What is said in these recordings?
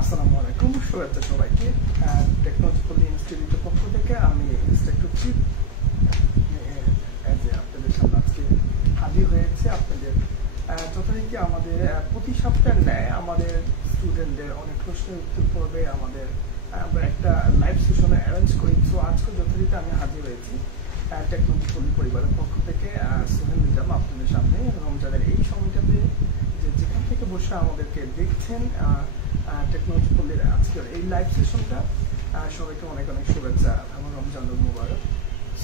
আসসালামু আলাইকুম, শুভেচ্ছা সবাইকে। টেকনোলজিক্যাল ইনস্টিটিউটের পক্ষ থেকে আমি ইন্সট্রাক্টর চিফ আপনাদের সামনে আজকে হাজির হয়েছে। আপনাদের যথারীতি আমাদের প্রতি সপ্তাহের ন্যায় আমাদের স্টুডেন্টদের অনেক প্রশ্নের উত্তর পড়বে আমরা একটা লাইভ সেশনে অ্যারেঞ্জ করি। তো আজকে যথারীতি আমি হাজির হয়েছি টেকনোলজিক্যাল পরিবারের পক্ষ থেকে সোহেল নিজাম আপনাদের সামনে। রমজানের এই সময়টাতে যেখান থেকে বসে আমাদেরকে দেখছেন টেকনোলজিক্যালের আজকের এই লাইভ সেশনটা, সবাইকে অনেক অনেক শুভেচ্ছা এবং রমজান মুবারক।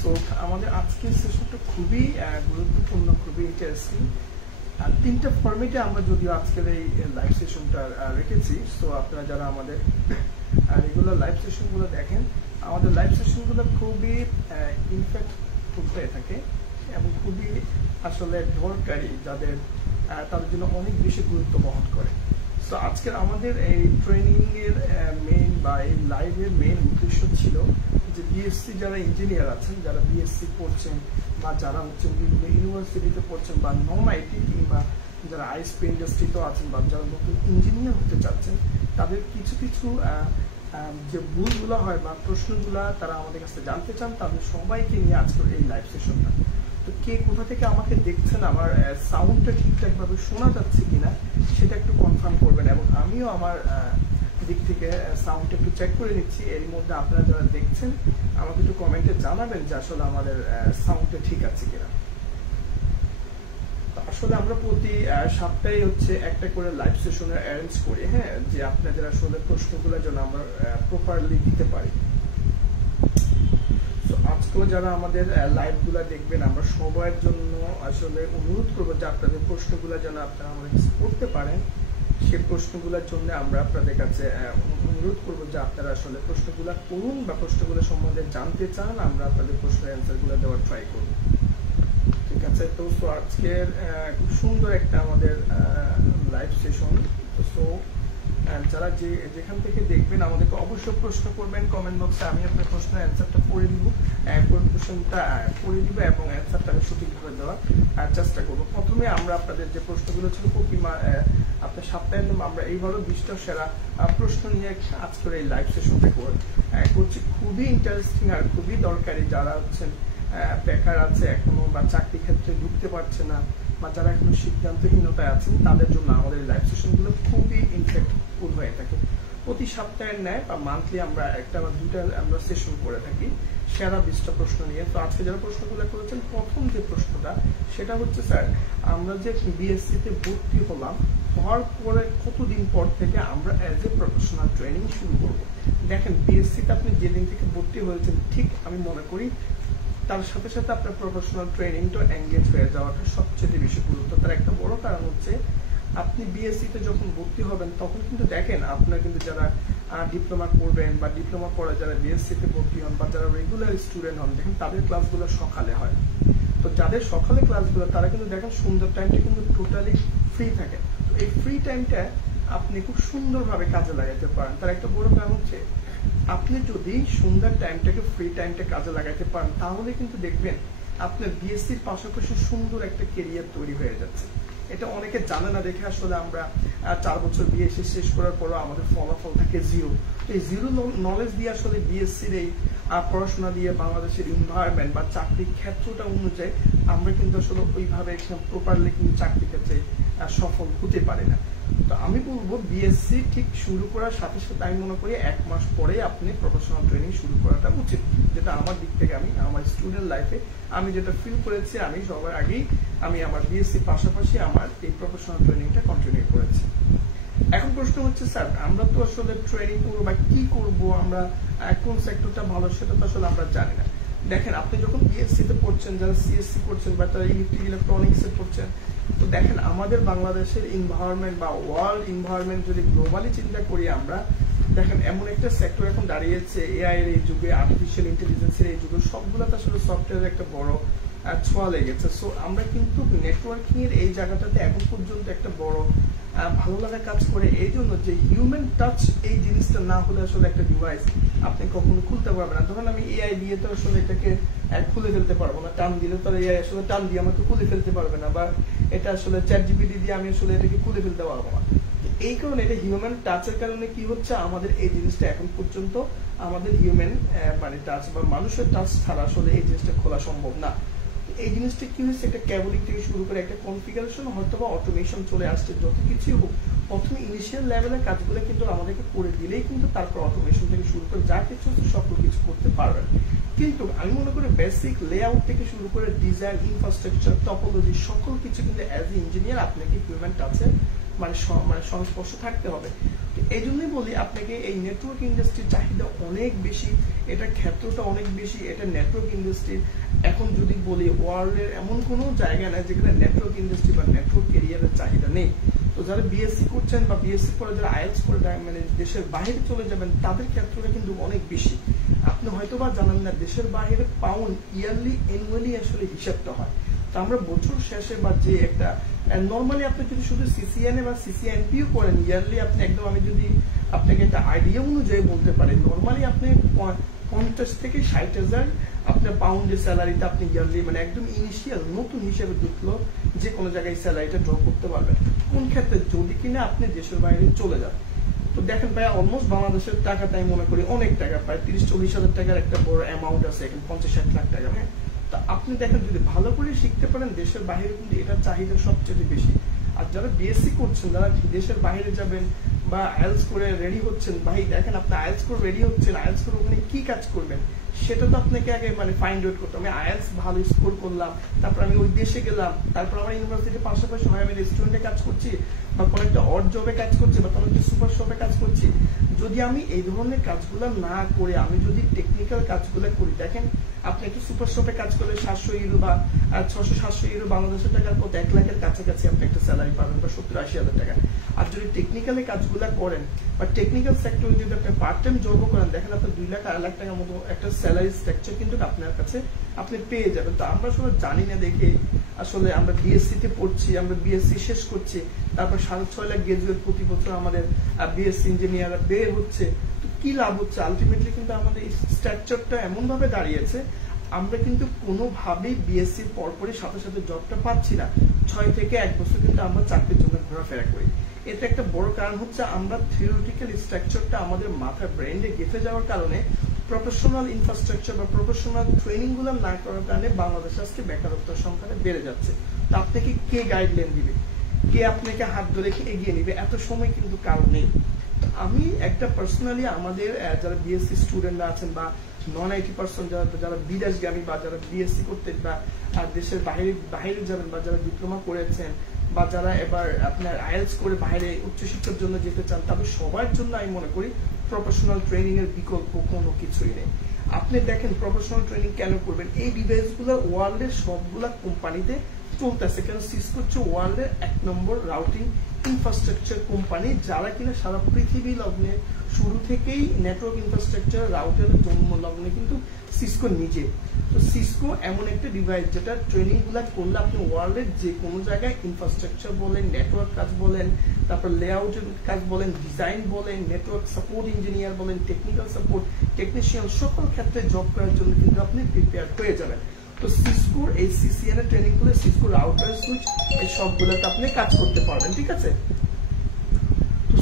সো আমাদের আজকের সেশনটা খুবই গুরুত্বপূর্ণ, খুবই ইন্টারেস্টিং। তিনটা ফর্মেটে আমরা যদিও আজকের এই লাইভ সেশনটা রেখেছি। সো আপনারা যারা আমাদের রেগুলার লাইভ সেশনগুলো দেখেন, আমাদের লাইভ সেশনগুলো খুবই ইনফ্যাক্টফুল হয়ে থাকে এবং খুবই আসলে দরকারি, তাদের জন্য অনেক বেশি গুরুত্ব বহন করে। তো আজকের আমাদের এই ট্রেনিং এর মেইন বা এই লাইভের মেইন উদ্দেশ্য ছিল যে বিএসসি যারা ইঞ্জিনিয়ার আছেন, যারা বিএসসি পড়ছেন বা যারা হচ্ছে বিভিন্ন ইউনিভার্সিটিতে পড়ছেন বা নন আইটি কিংবা যারা আইএসপি ইন্ডাস্ট্রিতেও আছেন বা যারা নতুন ইঞ্জিনিয়ার হতে চাচ্ছেন, তাদের কিছু কিছু যে ভুলগুলো হয় বা প্রশ্নগুলা তারা আমাদের কাছে জানতে চান, তাদের সবাইকে নিয়ে আজকের এই লাইভ সেশনটা। তো কে কোথা থেকে আমাকে দেখছেন, আমার সাউন্ডটা ঠিকঠাক ভাবে শোনা যাচ্ছে কিনা সেটা একটু কনফার্ম করবেন এবং আমিও আমার দিক থেকে সাউন্ডটা একটু চেক করে নিচ্ছি। এর মধ্যে আপনারা যারা দেখছেন আমাকে একটু কমেন্টে জানাবেন যে আসলে আমাদের সাউন্ডটা ঠিক আছে কিনা। আসলে আমরা প্রতি সপ্তাহে হচ্ছে একটা করে লাইভ সেশনের অ্যারেঞ্জ করি, হ্যাঁ, যে আপনাদের আসলে প্রশ্নগুলো যেন আমরা প্রপারলি দিতে পারি। আজকেও যারা আমাদের লাইভ গুলা দেখবেন, আমরা সবার জন্য আসলে অনুরোধ করবো যে আপনাদের প্রশ্নগুলো যেন আপনারা আমাদের কাছে করতে পারেন। সেই প্রশ্নগুলোর জন্য আমরা আপনাদের কাছে অনুরোধ করবো যে আপনারা আসলে প্রশ্নগুলো করুন বা প্রশ্নগুলো সম্বন্ধে জানতে চান, আমরা আপনাদের প্রশ্নের অ্যান্সার গুলো দেওয়ার ট্রাই করব। ঠিক আছে, তো আজকের খুব সুন্দর একটা আমাদের লাইভ সেশন। তো যারা যেখান থেকে দেখবেন আমাদেরকে অবশ্যই প্রশ্ন করবেন কমেন্ট বক্সে। আমি আপনার প্রশ্নের অ্যান্সারটা করে দিব, প্রশ্নটা করে দিব এবং অ্যান্সারটা আমি সঠিকভাবে দেওয়ার চেষ্টা করবো। প্রথমে আমরা আপনাদের যে প্রশ্নগুলো ছিল আপনার সপ্তাহে আমরা এইভাবে 20টা সেরা প্রশ্ন নিয়ে আজকের এই লাইভ সেশনটা করছি। খুবই ইন্টারেস্টিং আর খুবই দরকারি। যারা হচ্ছেন বেকার আছে এখনো বা চাকরি ক্ষেত্রে ঢুকতে পারছে না বা যারা এখনো সিদ্ধান্তহীনতায় আছেন, তাদের জন্য আমাদের লাইভ সেশনগুলো খুবই ইনফ্যাক্টফুল হয়ে থাকে। প্রতি সপ্তাহের ন্যায় বা মান্থলি আমরা একটা বা দুইটা আমরা সেশন করে থাকি সেরা 20টা প্রশ্ন নিয়ে। তো আজকে যারা প্রশ্নগুলো করেছেন, প্রথম যে প্রশ্নটা সেটা হচ্ছে, স্যার আমরা যে বিএসসি তে ভর্তি হওয়ার পরে কতদিন পর থেকে আমরা অ্যাজ এ প্রফেশনাল ট্রেনিং শুরু করবো? দেখেন, বিএসসি তে আপনি যেদিন থেকে ভর্তি হয়েছেন, ঠিক আমি মনে করি তার সাথে সাথে আপনার প্রফেশনাল ট্রেনিংটা এঙ্গেজ হয়ে যাওয়াটা সবচেয়ে বেশি গুরুত্ব। তার একটা বড় কারণ হচ্ছে, আপনি বিএসসি তে যখন ভর্তি হবেন তখন কিন্তু দেখেন আপনার কিন্তু যারা ডিপ্লোমা করবেন বা ডিপ্লোমা পরে যারা বিএসসি তে ভর্তি হন বা যারা রেগুলার স্টুডেন্ট হন, দেখেন তাদের ক্লাসগুলো সকালে হয়। তো যাদের সকালে ক্লাসগুলো, তারা কিন্তু দেখেন সুন্দর টাইমটা কিন্তু টোটালি ফ্রি থাকে। তো এই ফ্রি টাইমটা আপনি খুব সুন্দরভাবে কাজে লাগাতে পারেন। তার একটা বড় কারণ হচ্ছে, আপনি যদি সুন্দর টাইমটাকে ফ্রি টাইমটা কাজে লাগাতে পারেন, তাহলে কিন্তু দেখবেন আপনার বিএসসির পাশাপাশি সুন্দর একটা কেরিয়ার তৈরি হয়ে যাচ্ছে। এটা অনেকে জানে না দেখে আসলে আমরা 4 বছর বিএসসি শেষ করার পরও আমাদের ফলাফল থাকে জিরো। এই জিরো নলেজ দিয়ে আসলে বিএসসির এই পড়াশোনা দিয়ে বাংলাদেশের এনভায়রনমেন্ট বা চাকরির ক্ষেত্রটা অনুযায়ী আমরা কিন্তু আসলে ওইভাবে প্রপারলি কিন্তু চাকরি ক্ষেত্রে সফল হতে পারি না। তো আমি বলবো, বিএসসি ঠিক শুরু করার সাথে সাথে আমি মনে করি 1 মাস পরে আপনি প্রফেশনাল ট্রেনিং শুরু করাটা উচিত। যেটা আমার দিক থেকে আমি আমার স্টুডেন্ট লাইফে আমি যেটা ফিল করেছি, আমি সবার আগেই আমি আমার বিএসসি পাশাপাশি আমার এই প্রফেশনাল ট্রেনিংটা কন্টিনিউ করেছি। এখন প্রশ্ন হচ্ছে, স্যার আমরা তো আসলে ট্রেনিং করবো বা কি করবো, আমরা কোন সেক্টরটা ভালো সেটা তো আসলে আমরা জানি না। দেখেন, আপনি যখন বিএসসি তে পড়ছেন, যারা সিএসসি করছেন বা যারা ইলেকট্রনিক্স এ পড়ছেন, তো দেখেন আমাদের বাংলাদেশের এনভায়রনমেন্ট বা ওয়ার্ল্ড এনভায়রনমেন্ট যদি গ্লোবালি চিন্তা করি আমরা, দেখেন এমন একটা সেক্টর এখন দাঁড়িয়েছে এআই এর এই যুগে, আর্টিফিশিয়াল ইন্টেলিজেন্সের এই যুগে, সবগুলোতে আসলে সফটওয়্যারের একটা বড় ছোঁয়া লেগেছে। সো আমরা কিন্তু নেটওয়ার্কিং এর এই জায়গাটাতে এখন পর্যন্ত একটা বড় ভালো লাগা কাজ করে, এই জন্য যে হিউম্যান টাচ এই জিনিসটা না হলে আসলে একটা ডিভাইস আপনি কখনো খুলতে পারবেন না। ধরুন আমি এআই দিয়ে তো আসলে এটাকে খুলে ফেলতে পারবো না, টান দিলে তো এআই আসলে টান দিয়ে আমাকে খুলে ফেলতে পারবে না, বা এটা আসলে চ্যাট জিপিটি দিয়ে আমি আসলে এটাকে খুলে ফেলতে পারবো না। এই কারণে এটা হিউম্যান টাচের কারণে কি হচ্ছে, আমাদের এই জিনিসটা এখন পর্যন্ত আমাদের হিউম্যান মানে টাচ বা মানুষের টাচ ছাড়া আসলে এই জিনিসটা খোলা সম্ভব না। এই জিনিসটা কি হচ্ছে, একটা ক্যাবলিং থেকে শুরু করে একটা কনফিগারেশন হয়তো বা অটোমেশন চলে আসছে। যত কিছুই হোক প্রথমে ইনিশিয়াল লেভেলের কাজগুলো কিন্তু আমাদেরকে করে দিলেই কিন্তু তারপর অটোমেশন থেকে শুরু করে যা কিছু সকল কিছু করতে পারবেন। কিন্তু আমি মনে করি বেসিক লেআউট থেকে শুরু করে ডিজাইন, ইনফ্রাস্ট্রাকচার, টপোলজি সকল কিছু কিন্তু অ্যাজ এ ইঞ্জিনিয়ার আপনাকে হিউম্যান টাচে মানে সংস্পর্শ থাকতে হবে। এই জন্যই বলি আপনাকে এই নেটওয়ার্ক ইন্ডাস্ট্রির চাহিদা অনেক বেশি, এটা ক্ষেত্রটা অনেক বেশি। এটা নেটওয়ার্ক ইন্ডাস্ট্রি এখন যদি বলি ওয়ার্ল্ডের এমন কোনো জায়গা নাই যেখানে নেটওয়ার্ক ইন্ডাস্ট্রি বা নেটওয়ার্ক ক্যারিয়ারের চাহিদা নেই। তো যারা বিএসসি করছেন বা বিএসসি পরে যারা আইএলটিএস করে মানে দেশের বাইরে চলে যাবেন তাদের ক্ষেত্রটা কিন্তু অনেক বেশি। আপনি হয়তো বা জানেন না দেশের বাইরে পাউন্ড ইয়ারলি অ্যানুয়ালি আসলে হিসাবটা হয়। তো আমরা বছর শেষে বা যে একটা নর্মালি আপনি যদি শুধু সিসিএনএ বা সিসিএনপিও করেন ইয়ারলি, আপনি একদম আমি যদি আপনাকে একটা আইডিয়া অনুযায়ী বলতে পারি নর্মালি আপনি 50 থেকে 60,000 আপনার পাউন্ডের স্যালারিতে আপনি ইয়ারলি মানে একদম ইনিশিয়াল নতুন হিসেবে ঢুকলো যে কোনো জায়গায় স্যালারিটা ড্র করতে পারবেন। কোন ক্ষেত্রে, যদি কিনা আপনি দেশের বাইরে চলে যান। তো দেখেন ভাই অলমোস্ট বাংলাদেশের টাকাটা আমি মনে করি অনেক টাকা, প্রায় 30-40 হাজার টাকার একটা বড় অ্যামাউন্ট আছে এখানে, 50-60 লাখ টাকা। হ্যাঁ, তো আপনি দেখেন যদি ভালো করে শিখতে পারেন দেশের বাইরে কিন্তু এটার চাহিদা সবচেয়ে বেশি। আর যারা বিএসসি করছেন, যারা দেশের বাইরে যাবেন বা আইএলটিএস করে রেডি হচ্ছেন, ভাই দেখেন আপনি আইএলটিএস করে রেডি হচ্ছেন, আইএলটিএস করে ওখানে কি কাজ করবেন সেটা তো আপনাকে আগে মানে ফাইন্ড আউট করতে হবে। আমি আইএলটিএস ভালো স্কোর করলাম, তারপর আমি ওই দেশে গেলাম, তারপর আমার ইউনিভার্সিটির পাশাপাশি হয় আমি রেস্টুরেন্টে কাজ করছি বা কোনো একটা অড জবে কাজ করছি বা কোনো একটা সুপার শপে কাজ করছি। যদি আমি এই ধরনের কাজগুলো না করে আমি যদি টেকনিক্যাল কাজগুলো করি, দেখেন আপনি একটা সুপার শপে কাজ করলে 700 ইউরো বা 600-700 ইউরো বাংলাদেশের টাকার মতো 1 লাখের কাছাকাছি আপনি একটা স্যালারি পাবেন বা 70-80 হাজার টাকা। আর যদি টেকনিক্যালি কাজগুলো করেন বা টেকনিক্যাল সেক্টরে যদি আপনি পার্ট টাইম জব করেন, দেখেন আপনার 2 লাখ 2.5 লাখ টাকার মতো একটা স্যালারি স্ট্রাকচার কিন্তু আপনার কাছে আপনি পেয়ে যাবেন। তো আমরা আসলে জানি না দেখে আসলে আমরা বিএসসি তে পড়ছি, আমরা বিএসসি শেষ করছি, তারপর 6.5 লাখ গ্রাজুয়েট প্রতি বছর আমাদের বিএসসি ইঞ্জিনিয়ার বের হচ্ছে। তো কি লাভ হচ্ছে? আলটিমেটলি কিন্তু আমাদের স্ট্রাকচারটা এমন ভাবে দাঁড়িয়েছে আমরা কিন্তু কোনোভাবেই বিএসসির পরপরই সাথে সাথে জবটা পাচ্ছি না। 6 থেকে 1 বছর কিন্তু আমরা চাকরির জন্য ঘোরাফেরা করি। এটা একটা বড় কারণ হচ্ছে আমরা থিওরিটিক্যাল স্ট্রাকচারটা আমাদের মাথায় ব্রেইনে গেঁথে যাওয়ার কারণে, প্রফেশনাল ইনফ্রাস্ট্রাকচার বা প্রফেশনাল ট্রেনিং গুলো না করার কারণে বাংলাদেশে আজকে বেকারত্বের সংখ্যাটা বেড়ে যাচ্ছে। তো আপনাকে কে গাইডলাইন দিবে, কে আপনাকে হাত ধরে এগিয়ে নিবে, এত সময় কিন্তু কারণ নেই। আমি একটা পার্সোনালি আমাদের যারা বিএসসি স্টুডেন্টরা আছেন বা নন আইটি পার্সন যারা বিদেশগামী বা যারা বিএসসি করতে বা দেশের বাইরে যাবেন বা যারা ডিপ্লোমা করেছেন বা যারা এবার আপনার আইএলটিএস করে বাইরে উচ্চশিক্ষার জন্য যেতে চান, তাদের সবার জন্য আমি মনে করি প্রফেশনাল ট্রেনিং এর বিকল্প কোনো কিছুই নেই। আপনি দেখেন প্রফেশনাল ট্রেনিং কেন করবেন, এই ডিভাইসগুলো ওয়ার্ল্ডের সবগুলা কোম্পানিতে চলতেছে। কেন সিসকো হচ্ছে ওয়ার্ল্ডের 1 নম্বর রাউটিং ইনফ্রাস্ট্রাকচার কোম্পানি, যারা কিনা সারা পৃথিবী লগ্নে শুরু থেকেই নেটওয়ার্ক ইনফ্রাস্ট্রাকচার রাউটারের জন্ম লগ্নে কিন্তু সিসকো নিজে। তো সিসকো এমন একটা ডিভাইস যেটা ট্রেনিং গুলা করলে আপনি ওয়ার্ল্ডের যে কোনো জায়গায় ইনফ্রাস্ট্রাকচার বলেন, নেটওয়ার্ক কাজ বলেন, তারপর লেআউটের কাজ বলেন, ডিজাইন বলেন, নেটওয়ার্ক সাপোর্ট ইঞ্জিনিয়ার বলেন, টেকনিক্যাল সাপোর্ট টেকনিশিয়ান, সকল ক্ষেত্রে জব করার জন্য কিন্তু আপনি প্রিপেয়ার হয়ে যাবেন। তো সিসকোর এই সিসিএন এর ট্রেনিং করলে সিসকো রাউটার সুইচ এই সবগুলোতে আপনি কাজ করতে পারবেন, ঠিক আছে?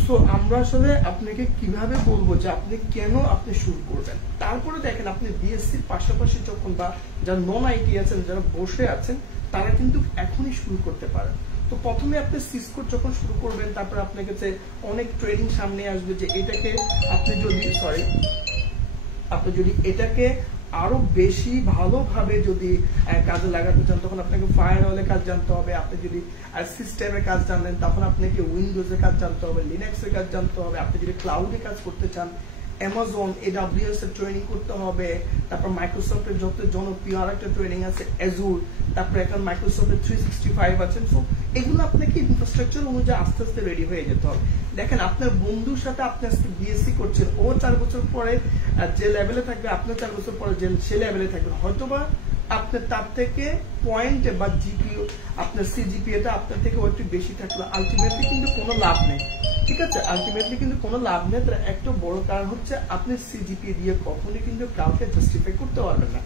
তো আমরা আসলে আপনাকে কিভাবে বলবো যে আপনি কেন আপনি শুরু করবেন। তারপরে দেখেন আপনি বিএসসির পাশাপাশি যখন বা যারা নন আইটি আছেন, যারা বসে আছেন, তারা কিন্তু এখনই শুরু করতে পারেন। তো প্রথমে আপনি সিসকো যখন শুরু করবেন, তারপর আপনার কাছে অনেক ট্রেনিং সামনে আসবে যে এটাকে আপনি যদি এটাকে আরো বেশি ভালোভাবে যদি কাজে লাগাতে চান, তখন আপনাকে ফায়ারওয়ালের কাজ জানতে হবে। আপনি যদি সিস্টেমের কাজ জানেন, তখন আপনাকে উইন্ডোজের কাজ জানতে হবে, লিনাক্সের কাজ জানতে হবে। আপনি যদি ক্লাউডে কাজ করতে চান, অ্যামাজন AWS এর ট্রেনিং করতে হবে। তারপর মাইক্রোসফটের যত জনপ্রিয় আরেকটা ট্রেনিং আছে অ্যাজুর, তারপর এখন মাইক্রোসফটের 365 আছে। সো এগুলো আপনাকে ইনফ্রাস্ট্রাকচার অনুযায়ী আস্তে আস্তে রেডি হয়ে যেতে হবে। দেখেন আপনার বন্ধুর সাথে আপনি আজকে বিএসসি করছেন, ও 4 বছর পরে যে লেভেলে থাকবে, আপনি 4 বছর পরে সে লেভেলে থাকবেন। হয়তোবা আপনার তার থেকে পয়েন্ট বা জিপিও আপনার সিজিপিএটা আপনার থেকে একটু বেশি থাকলো, আলটিমেটলি কিন্তু কোনো লাভ নেই, ঠিক আছে? আলটিমেটলি কিন্তু কোনো লাভ নেই। তার একটা বড় কারণ হচ্ছে আপনি সিজিপিএ দিয়ে কখনোই কিন্তু কাউকে জাস্টিফাই করতে পারবেন না।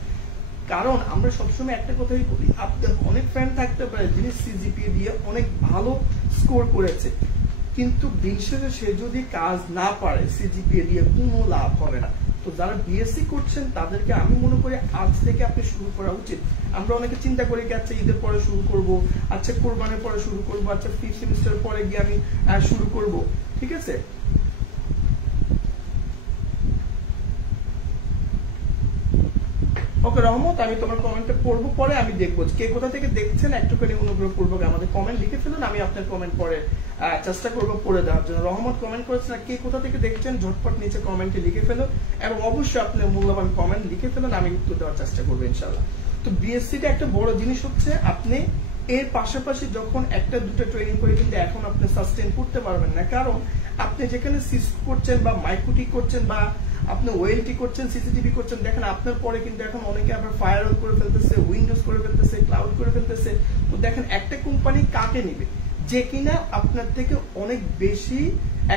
কারণ আমরা সবসময় একটা কথাই বলি, আপনার অনেক ফ্রেন্ড থাকতে পারে যিনি সিজিপিএ দিয়ে অনেক ভালো স্কোর করেছে, কিন্তু দিন শেষে সে যদি কাজ না পারে সিজিপিএ দিয়ে কোনো লাভ হবে না। তো যারা বিএসসি করছেন তাদেরকে আমি মনে করি আজ থেকে আপনি শুরু করা উচিত। আমরা অনেকে চিন্তা করি আচ্ছা ঈদের পরে শুরু করব, আচ্ছা কোরবানের পরে শুরু করব, আচ্ছা 5th সেমিস্টার পরে গিয়ে আমি শুরু করব, ঠিক আছে। ওকে রহমত, আমি তোমার কমেন্টটা পড়বো, পরে আমি দেখবো কে কোথা থেকে দেখছেন, একটুখানি অনুগ্রহপূর্বক আমাদের কমেন্ট লিখে ফেলুন, আমি আপনার কমেন্ট পরে চেষ্টা করবো পড়ে দেওয়ার জন্য। রহমত কমেন্ট করেছেন, কে কোথা থেকে দেখছেন ঝটপট নিচে কমেন্টে লিখে ফেলুন এবং অবশ্যই আপনার মূল্যবান কমেন্ট লিখে ফেলুন, আমি উত্তর দেওয়ার চেষ্টা করবো ইনশাআল্লাহ। তো বিএসসিটা একটা বড় জিনিস হচ্ছে আপনি এর পাশাপাশি যখন একটা দুটো ট্রেনিং করে কিন্তু এখন আপনি সাস্টেইন করতে পারবেন না, কারণ আপনি যেখানে সিস্ক করছেন বা মাইক্রোটিক করছেন বা আপনি ওয়েলটি করছেন, সিসিটিভি করছেন, দেখেন আপনার পরে কিন্তু এখন অনেকে আবার ফায়ারওয়াল করে ফেলতেছে, উইন্ডোজ করে ফেলতেছে, ক্লাউড করে ফেলতেছে। তো দেখেন একটা কোম্পানি কাকে নিবে, যে কিনা আপনার থেকে অনেক বেশি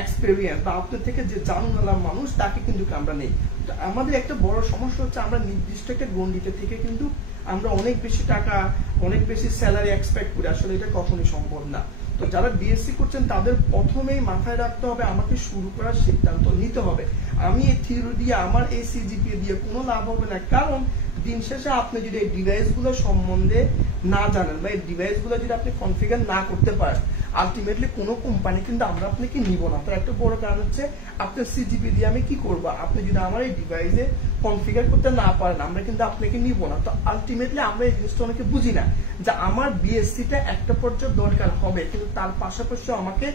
এক্সপেরিয়েন্স বা আপনার থেকে যে জানালা মানুষ, তাকে কিন্তু আমরা নেই। তো আমাদের একটা বড় সমস্যা হচ্ছে আমরা নির্দিষ্ট একটা গণ্ডিতে থেকে কিন্তু আমরা অনেক বেশি টাকা, অনেক বেশি স্যালারি এক্সপেক্ট করি, আসলে এটা কখনোই সম্ভব না। তো যারা বিএসসি করছেন তাদের প্রথমেই মাথায় রাখতে হবে আমাকে শুরু করার সিদ্ধান্ত নিতে হবে। আমি এই থিওরি দিয়ে, আমার এই সিজিপিএ দিয়ে কোনো লাভ হবে না, কারণ দিন শেষে আপনি যদি এই ডিভাইসগুলো সম্বন্ধে না জানেন বা এই ডিভাইসগুলো যদি আপনি কনফিগার না করতে পারেন, আলটিমেটলি কোনো কোম্পানি কিন্তু আমরা আপনাকে নিব না। তার একটা বড় কারণ হচ্ছে আপনার সিজিপি দিয়ে আমি কি করব, আপনি যদি আমার এই ডিভাইসে কনফিগার করতে না পারেন আমরা কিন্তু আপনাকে নিব না। তো আলটিমেটলি আমরা এই জিনিসটা অনেকে বুঝি না যে আমার বিএসসিটা একটা পর্যায়ে দরকার হবে, কিন্তু তার পাশাপাশি আমাকে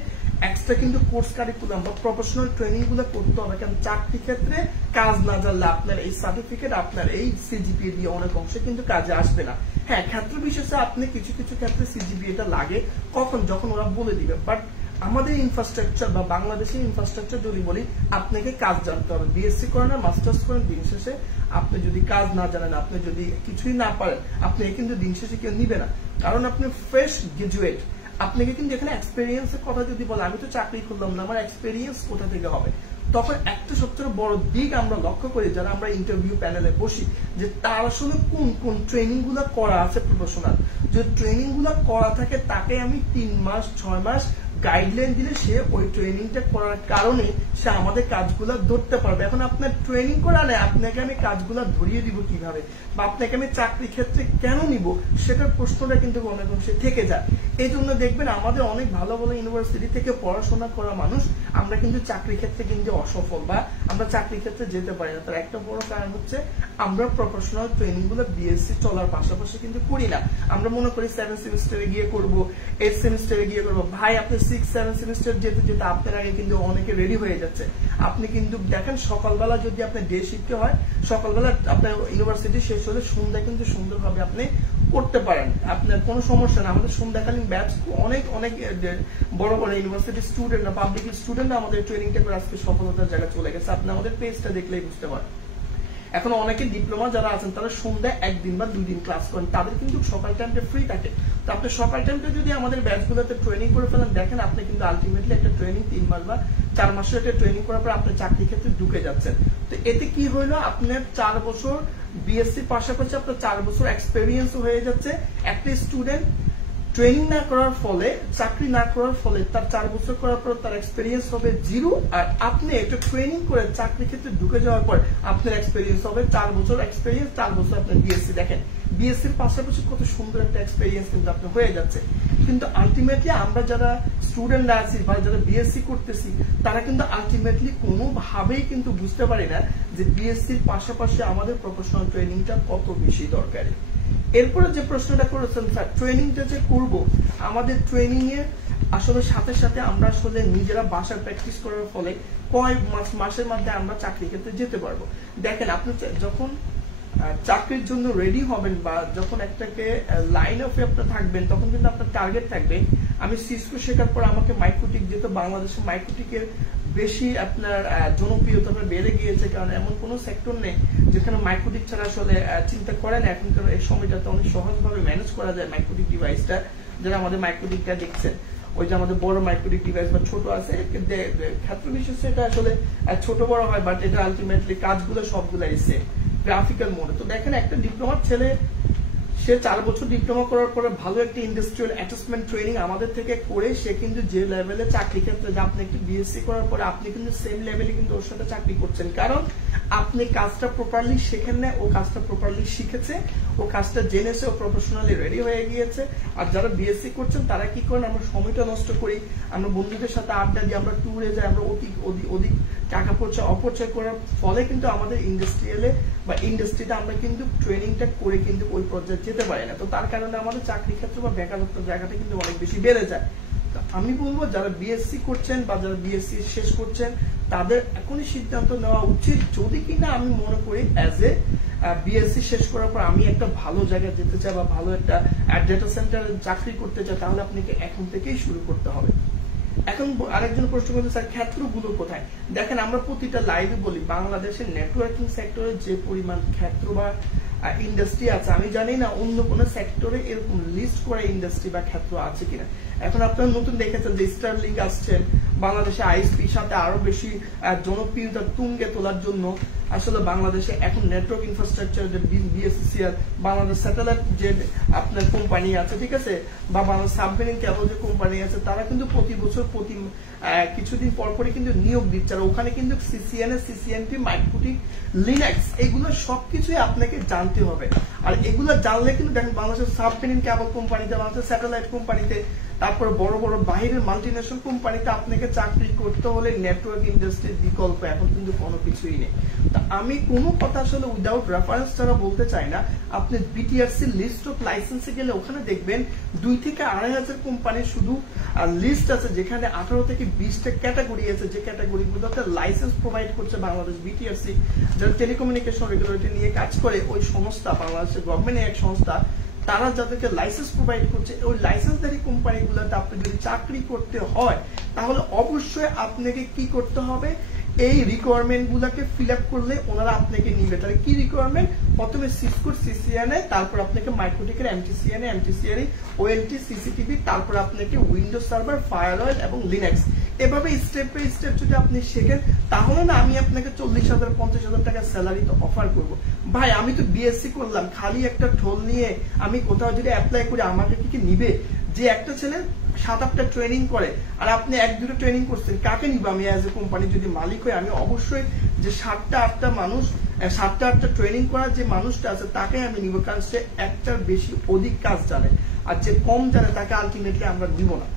এক্সট্রা কিন্তু কোর্স কারিকুলাম বা প্রফেশনাল ট্রেনিং গুলো করতে হবে, কারণ চাকরি ক্ষেত্রে কাজ না জানলে আপনার এই সার্টিফিকেট, আপনার এই সিজিপিএ দিয়ে অনেক অংশে কিন্তু কাজে আসবে না। হ্যাঁ, ক্ষেত্র বিশেষে আপনি কিছু কিছু ক্ষেত্রে সিজিপিএটা লাগে, কখন যখন ওরা বলে দিবে, বাট আমাদের ইনফ্রাস্ট্রাকচার বা বাংলাদেশের ইনফ্রাস্ট্রাকচার যদি বলি, আপনাকে কাজ জানতে হবে। বিএসসি করেন আর মাস্টার্স করেন, দিন শেষে আপনি যদি কাজ না জানেন, আপনি যদি কিছুই না পারেন, আপনি কিন্তু দিন শেষে কেউ নিবে না, কারণ আপনি ফ্রেশ গ্রাজুয়েট। আপনাকে কিন্তু এখানে এক্সপেরিয়েন্সের কথা যদি বলে, আমি তো চাকরি করলাম না, আমার এক্সপেরিয়েন্স কোথা থেকে হবে, তখন একটা সবচেয়ে বড় দিক আমরা লক্ষ্য করি যারা আমরা ইন্টারভিউ প্যানেলে বসি, যে তার আসলে কোন কোন ট্রেনিং গুলো করা আছে প্রফেশনাল। যে ট্রেনিং গুলো করা থাকে তাকে আমি 3 মাস 6 মাস গাইডলাইন দিলে সে ওই ট্রেনিংটা করার কারণে সে আমাদের কাজগুলো ধরতে পারবে। এখন আপনার ট্রেনিং করা নেই, আপনাকে আমি কাজগুলো ধরিয়ে দিব কিভাবে, বা আপনাকে আমি চাকরি ক্ষেত্রে কেন নিব, সেটার প্রশ্নটা কিন্তু অনেক অংশে থেকে যায়। এই জন্য দেখবেন আমাদের অনেক ভালো ভালো ইউনিভার্সিটি থেকে পড়াশোনা করা মানুষ আমরা কিন্তু চাকরি ক্ষেত্রে কিন্তু অসফল বা আমরা চাকরি ক্ষেত্রে যেতে পারি না। তার একটা বড় কারণ হচ্ছে আমরা প্রফেশনাল ট্রেনিং গুলো বিএসসি চলার পাশাপাশি কিন্তু করি না। আমরা মনে করি 7 সেমিস্টারে গিয়ে করব, 8 সেমিস্টারে গিয়ে করবো। ভাই আপনি 6-7 সেমিস্টার যেতে যেতে আপনার আগে কিন্তু অনেকে রেডি হয়ে যাচ্ছে। আপনি কিন্তু দেখেন সকালবেলা যদি আপনার ডে শিফটে হয়, সকালবেলা আপনার ইউনিভার্সিটি শেষ হলে সন্ধ্যা কিন্তু সুন্দরভাবে আপনি করতে পারেন, আপনার কোনো সমস্যা না। আমাদের সন্ধ্যাকালীন ব্যাচ অনেক অনেক বড় বড় ইউনিভার্সিটি স্টুডেন্ট না, পাবলিক স্টুডেন্ট আমাদের ট্রেনিংটা করে আজকে সফলতার জায়গায় চলে গেছে। আপনি আমাদের পেজটা দেখলেই বুঝতে পারেন। এখন অনেকে ডিপ্লোমা যারা আছেন তারা সন্ধ্যায় 1 দিন বা 2 দিন ক্লাস করেন, তাদের কিন্তু সকাল টাইমটা ফ্রি থাকে। তো আপনি সকাল টাইমটা যদি আমাদের ব্যাচগুলোতে ট্রেনিং করে ফেলেন, দেখেন আপনি কিন্তু আলটিমেটলি একটা ট্রেনিং 3 মাস বা 4 মাসের একটা ট্রেনিং করার পর আপনি চাকরি ক্ষেত্রে ঢুকে যাচ্ছেন। তো এতে কি হইলো, আপনার 4 বছর বিএসসি পাশাপাশি আপনার 4 বছর এক্সপেরিয়েন্স হয়ে যাচ্ছে। একটা স্টুডেন্ট ট্রেনিং না করার ফলে, চাকরি না করার ফলে তার 4 বছর করার পর তার এক্সপেরিয়েন্স হবে 0, আর আপনি একটা ট্রেনিং করে চাকরি ক্ষেত্রে ঢুকে যাওয়ার পর আপনার এক্সপেরিয়েন্স হবে 4 বছর এক্সপেরিয়েন্স, 4 বছর আপনার বিএসসি। দেখেন বিএসসির পাশাপাশি কত সুন্দর একটা এক্সপেরিয়েন্স কিন্তু আপনার হয়ে যাচ্ছে। কিন্তু আলটিমেটলি আমরা যারা স্টুডেন্ট আছি বা যারা বিএসসি করতেছি, তারা কিন্তু আলটিমেটলি কোনোভাবেই কিন্তু বুঝতে পারি না যে বিএসসির পাশাপাশি আমাদের প্রফেশনাল ট্রেনিংটা কত বেশি দরকারি। এরপরে যে প্রশ্নটা করেছেন স্যার, ট্রেনিংটা যে করব, আমাদের ট্রেনিং এর আসলে সাথে সাথে আমরা আসলে নিজেরা বাসায় প্র্যাকটিস করার ফলে কয়েক মাসের মধ্যে আমরা চাকরি ক্ষেত্রে যেতে পারবো। দেখেন আপনি যখন চাকরির জন্য রেডি হবেন বা যখন একটাকে লাইন অফে আপনার থাকবেন, তখন কিন্তু আপনার টার্গেট থাকবে আমি সিসকো শেখার পর আমাকে মাইক্রোটিক, যেহেতু বাংলাদেশে মাইক্রোটিকের বেশি আপনার জনপ্রিয়তা বেড়ে গিয়েছে, কারণ এমন কোন সেক্টর নেই যেখানে মাইক্রোটিক ছাড়া আসলে চিন্তা করে না। এখনকার এই সময়টাতে অনেক সহজভাবে ম্যানেজ করা যায় মাইক্রোটিক ডিভাইসটা। যারা আমাদের মাইক্রোটিকটা দেখছেন, ওই যে আমাদের বড় মাইক্রোটিক ডিভাইস বা ছোট আছে, ক্ষেত্র বিশেষে এটা আসলে ছোট বড় হয়, বাট এটা আলটিমেটলি কাজগুলো সবগুলাই সেম গ্রাফিক্যাল মোডে। তো দেখেন একটা ডিপ্লোমার ছেলে সে 4 বছর ডিপ্লোমা করার পরে ভালো একটা ইন্ডাস্ট্রিয়াল অ্যাটাচমেন্ট ট্রেনিং আমাদের থেকে করে সে কিন্তু যে লেভেলে চাকরি ক্ষেত্রে যে আপনি একটু বিএসসি করার পরে আপনি কিন্তু সেম লেভেলে কিন্তু ওর সাথে চাকরি করছেন, কারণ আপনি কাজটা প্রপারলি শেখেন না, ও কাজটা প্রপারলি শিখেছে, ও কাজটা জেনেছে, ও প্রফেশনালি রেডি হয়ে গিয়েছে। আর যারা বিএসসি করছেন তারা কি করেন, আমরা সময়টা নষ্ট করি, আমরা বন্ধুদের সাথে আড্ডা দিই, আমরা ট্যুরে যাই, আমরা অধিক টাকা অপচয় করার ফলে কিন্তু আমাদের ইন্ডাস্ট্রিয়ালে বা ইন্ডাস্ট্রিতে আমরা কিন্তু ট্রেনিংটা করে কিন্তু ওই পর্যায়ে যেতে পারি না। তো তার কারণে আমাদের চাকরি ক্ষেত্র বা বেকারত্বের জায়গাটা কিন্তু অনেক বেশি বেড়ে যায়। আমি বলবো যারা বিএসসি করছেন বা যারা বিএসসি শেষ করছেন তাদের এখনই সিদ্ধান্ত নেওয়া উচিত, যদি কিনা আমি মনে করি অ্যাজ এ বিএসসি শেষ করার পর আমি একটা ভালো জায়গায় যেতে চাই বা ভালো একটা ডেটা সেন্টারে চাকরি করতে চাই, তাহলে আপনাকে এখন থেকেই শুরু করতে হবে। এখন আরেকজন প্রশ্ন করতে স্যার ক্ষেত্রগুলো কোথায়? দেখেন আমরা প্রতিটা লাইভে বলি বাংলাদেশের নেটওয়ার্কিং সেক্টরে যে পরিমাণ ক্ষেত্র বা ইন্ডাস্ট্রি আছে, আমি জানি না অন্য কোন সেক্টরে এরকম লিস্ট করা ইন্ডাস্ট্রি বা ক্ষেত্র আছে কিনা। এখন আপনারা নতুন দেখেছেন যে স্টারলিংক আসছেন বাংলাদেশে আইএসপির সাথে আরো বেশি জনপ্রিয়তা তুঙ্গে তোলার জন্য। আসলে বাংলাদেশে এখন নেটওয়ার্ক ইনফ্রাস্ট্রাকচার যে বিএসসিসিএল, বাংলাদেশ স্যাটেলাইট যে আপনার কোম্পানি আছে, ঠিক আছে, বা বাংলাদেশ সাবমেরিন কেবল যে কোম্পানি আছে, তারা কিন্তু প্রতি বছর প্রতি কিছুদিন পরপরই কিন্তু নিয়োগ দিচ্ছে। আর ওখানে কিন্তু সিসিএনএ, সিসিএনপি, মাইক্রোটিক, লিনাক্স এগুলো সবকিছুই আপনাকে জানতে হবে। আর এগুলো জানলে কিন্তু দেখেন বাংলাদেশের সাবমেরিন কেবল কোম্পানিতে, বাংলাদেশের স্যাটেলাইট কোম্পানিতে, তারপরে বড় বড় বাইরের মাল্টিনেশনাল কোম্পানিতে আপনাকে চাকরি করতে হলে নেটওয়ার্ক ইন্ডাস্ট্রির বিকল্প এখন কিন্তু কোনো কিছুই নেই। আমি কোনো কথা আসলে উইদাউট রেফারেন্স ছাড়া বলতে চাই না। আপনি বিটিআরসি লিস্ট অফ লাইসেন্সে গেলে ওখানে দেখবেন 2 থেকে 2,500 কোম্পানির শুধু লিস্ট আছে, যেখানে 18 থেকে 20টা ক্যাটাগরি আছে, যে ক্যাটাগরিগুলোতে লাইসেন্স প্রোভাইড করছে বাংলাদেশ বিটিআরসি, যারা টেলিকমিউনিকেশন রেগুলেটরি নিয়ে কাজ করে, ওই সংস্থা বাংলাদেশের গভর্নমেন্টের এক সংস্থা, তারা যাদেরকে লাইসেন্স প্রোভাইড করছে, ওই লাইসেন্সধারী কোম্পানিগুলোতে আপনি যদি চাকরি করতে হয় তাহলে অবশ্যই আপনাকে কি করতে হবে, এই রিকোয়ারমেন্ট গুলাকে ফিল আপ করলে ওনারা আপনাকে নিবে। তাহলে কি রিকোয়ারমেন্ট? প্রথমে সিসকোর সিসিএনএ, তারপর আপনাকে মাইক্রোটিকের এমটিসিএনএ, এমটিসিআরই, ওএলটি, সিসিটিভি, তারপর আপনাকে উইন্ডোজ সার্ভার, ফায়ারওয়াল এবং লিনাক্স। এভাবে স্টেপ বাই স্টেপ যদি আপনি শেখেন তাহলে না আমি আপনাকে 40,000 50,000 টাকা স্যালারি তো অফার করবো। ভাই আমি তো বিএসসি করলাম, খালি একটা ঢোল নিয়ে আমি কোথাও যদি অ্যাপ্লাই করি আমাকে কি নিবে? যে একটা ছেলে 7-8টা ট্রেনিং করে আর আপনি 1-2টা ট্রেনিং করছেন, কাকে নিব আমি অ্যাজ এ কোম্পানি? যদি মালিক হয় আমি অবশ্যই যে 7-8টা ট্রেনিং করার যে মানুষটা আছে তাকে আমি নিব, কারণ সে একটার বেশি অধিক কাজ জানে। আর যে কম জানে তাকে আলটিমেটলি আমরা নিব না।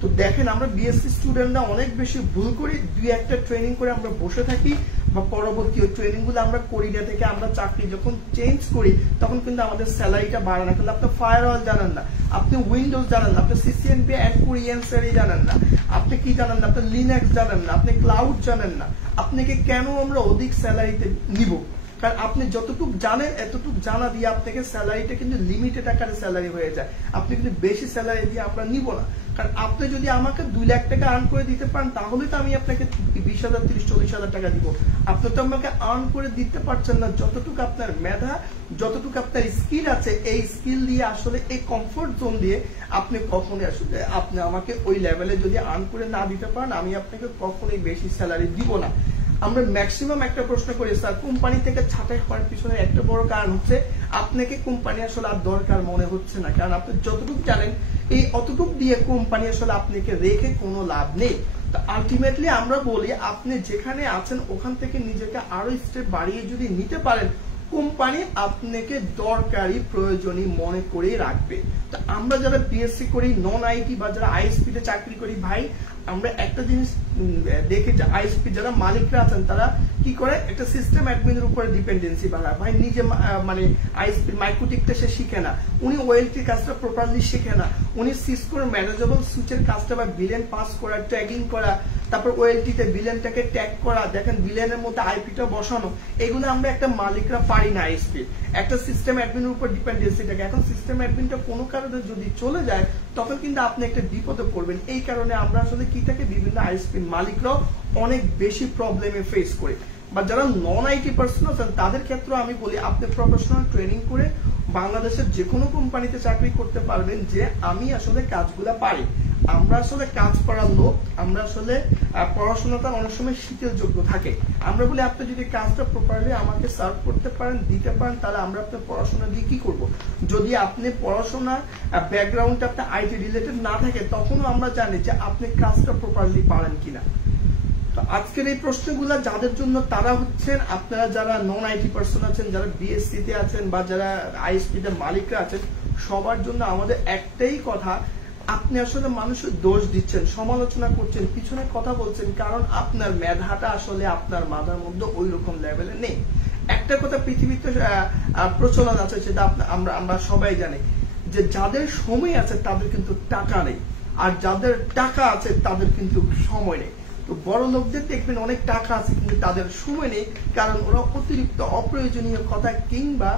তো দেখেন আমরা বিএসসি স্টুডেন্টরা অনেক বেশি ভুল করি, 2-1টা ট্রেনিং করে আমরা বসে থাকি, বা পরবর্তী ওই ট্রেনিং গুলো আমরা করি না, থেকে আমরা চাকরি যখন চেঞ্জ করি তখন কিন্তু আমাদের স্যালারিটা বাড়ে না। কিন্তু আপনি ফায়ারওয়াল জানেন না, আপনি উইন্ডোজ জানেন না, আপনি সিসিএনপি এন্ড কোরিয়ানসারি জানেন না, আপনি কি জানেন না, আপনি লিনাক্স জানেন না, আপনি ক্লাউড জানেন না, আপনাকে কেন আমরা অধিক স্যালারিতে নিব? কারণ আপনি যতটুকু জানেন এতটুকু জানা দিয়ে আপনাকে স্যালারিটা কিন্তু লিমিটেড আকারে স্যালারি হয়ে যায়। আপনি কিন্তু বেশি স্যালারি দিয়ে আমরা নিব না। কারণ আপনি যদি আমাকে 2 লাখ টাকা আর্ন করে দিতে পারেন তাহলে তো আমি আপনাকে 20,000, 30,000, 40,000 টাকা দিব। আপনি তো আমাকে আর্ন করে দিতে পারছেন না। যতটুকু আপনার মেধা, যতটুকু আপনার স্কিল আছে, এই স্কিল দিয়ে আসলে এই কমফোর্ট জোন দিয়ে আপনি কখনোই আসলে আপনি আমাকে ওই লেভেলে যদি আর্ন করে না দিতে পারেন আমি আপনাকে কখনোই বেশি স্যালারি দিব না। আমরা ম্যাক্সিমাম একটা প্রশ্ন করি স্যার, কোম্পানি থেকে ছাঁটাই হওয়ার পিছনে একটা বড় কারণ হচ্ছে আপনাকে কোম্পানি আসলে আর দরকার মনে হচ্ছে না, কারণ আপনি যতটুকু জানেন এই অতটুকু দিয়ে কোম্পানি আসলে আপনাকে রেখে কোনো লাভ নেই। তো আলটিমেটলি আমরা বলি আপনি যেখানে আছেন ওখান থেকে নিজেকে আরো স্টেপ বাড়িয়ে যদি নিতে পারেন কোম্পানি আপনাকে দরকারি প্রয়োজনীয় মনে করে রাখবে। তো আমরা যারা বিএসসি করি, নন আইটি বা যারা আইএসপি তে চাকরি করি, ভাই আমরা একটা জিনিস দেখি যে আইএসপি যারা মালিকরা আছেন তারা কি করে, একটা সিস্টেম অ্যাডমিনের উপরে ডিপেন্ডেন্সি বাড়ায়। ভাই নিজে মানে আইএসপি মাইক্রোটিকটা সে শিখে না, উনি ওএলটির কাজটা প্রপারলি শিখে না, উনি সিসকোর ম্যানেজেবল সুইচের কাজটা বা বিলেন পাস করা, ট্যাগিং করা, তারপর ওএলটিতে বিলেনটাকে ট্যাগ করা, দেখেন বিলেনের মধ্যে আইপিটা বসানো, এগুলো আমরা একটা মালিকরা পারি না। আইএসপি একটা সিস্টেম অ্যাডমিনের উপর ডিপেন্ডেন্সি থাকে। এখন সিস্টেম অ্যাডমিনটা কোনো কারণে যদি চলে যায় তখন কিন্তু আপনি একটা বিপদে পড়বেন। এই কারণে আমরা আসলে কি থাকে, বিভিন্ন আইএসপি মালিকরাও অনেক বেশি প্রবলেমে ফেস করে। বা যারা নন আইটি পার্সন আছেন তাদের ক্ষেত্রে আমি বলি আপনি প্রফেশনাল ট্রেনিং করে বাংলাদেশের যে কোনো কোম্পানিতে চাকরি করতে পারবেন যে আমি আসলে কাজগুলা পারি। আমরা আসলে কাজ করার লোক, আমরা আসলে পড়াশোনাটা অনেক সময় শীতের যোগ্য থাকে। আমরা বলি আপনি যদি কাজটা প্রপারলি আমাকে সার্ভ করতে পারেন, দিতে পারেন, তাহলে আমরা আপনার পড়াশোনা দিয়ে কি করব। যদি আপনি পড়াশোনা ব্যাকগ্রাউন্ডটা আপনার আইটি রিলেটেড না থাকে, তখনও আমরা জানি যে আপনি কাজটা প্রপারলি পারেন কিনা। তো আজকের এই প্রশ্নগুলো যাদের জন্য, তারা হচ্ছেন আপনারা যারা নন আইটি পার্সন আছেন, যারা বিএসসি তে আছেন বা যারা আইএসপি তে মালিকরা আছেন, সবার জন্য আমাদের একটাই কথা, আপনি আসলে মানুষের দোষ দিচ্ছেন, সমালোচনা করছেন, পিছনে কথা বলছেন, কারণ আপনার মেধাটা আসলে আপনার মাথার মধ্যে ওই রকম লেভেলে নেই। একটা কথা পৃথিবীতে প্রচলন আছে, সেটা আমরা সবাই জানি, যে যাদের সময় আছে তাদের কিন্তু টাকা নেই, আর যাদের টাকা আছে তাদের কিন্তু সময় নেই। তো বড় লোকদের দেখবেন অনেক টাকা আছে কিন্তু তাদের সময় নেই, কারণ ওরা অতিরিক্ত অপ্রয়োজনীয় কথা কিংবা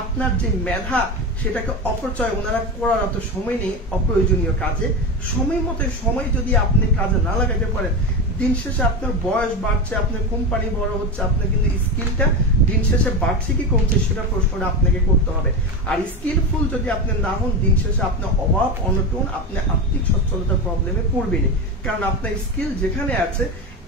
আপনার যে মেধা সেটাকে অপচয় ওনারা করার অত সময় নেই অপ্রয়োজনীয় কাজে। সময় মতো সময় যদি আপনি কাজে না লাগাতে পারেন, দিন শেষে আপনার বয়স বাড়ছে, আপনার কোম্পানি বড় হচ্ছে, আপনার কিন্তু স্কিলটা দিন শেষে বাড়ছে কি কমছে সেটা প্রশ্নটা আপনাকে করতে হবে। আর স্কিলফুল যদি আপনি না হন, দিন শেষে আপনার অভাব অনটন, আপনি আর্থিক সচ্ছলতার প্রবলেমে পড়বেনই। কারণ আপনার স্কিল যেখানে আছে,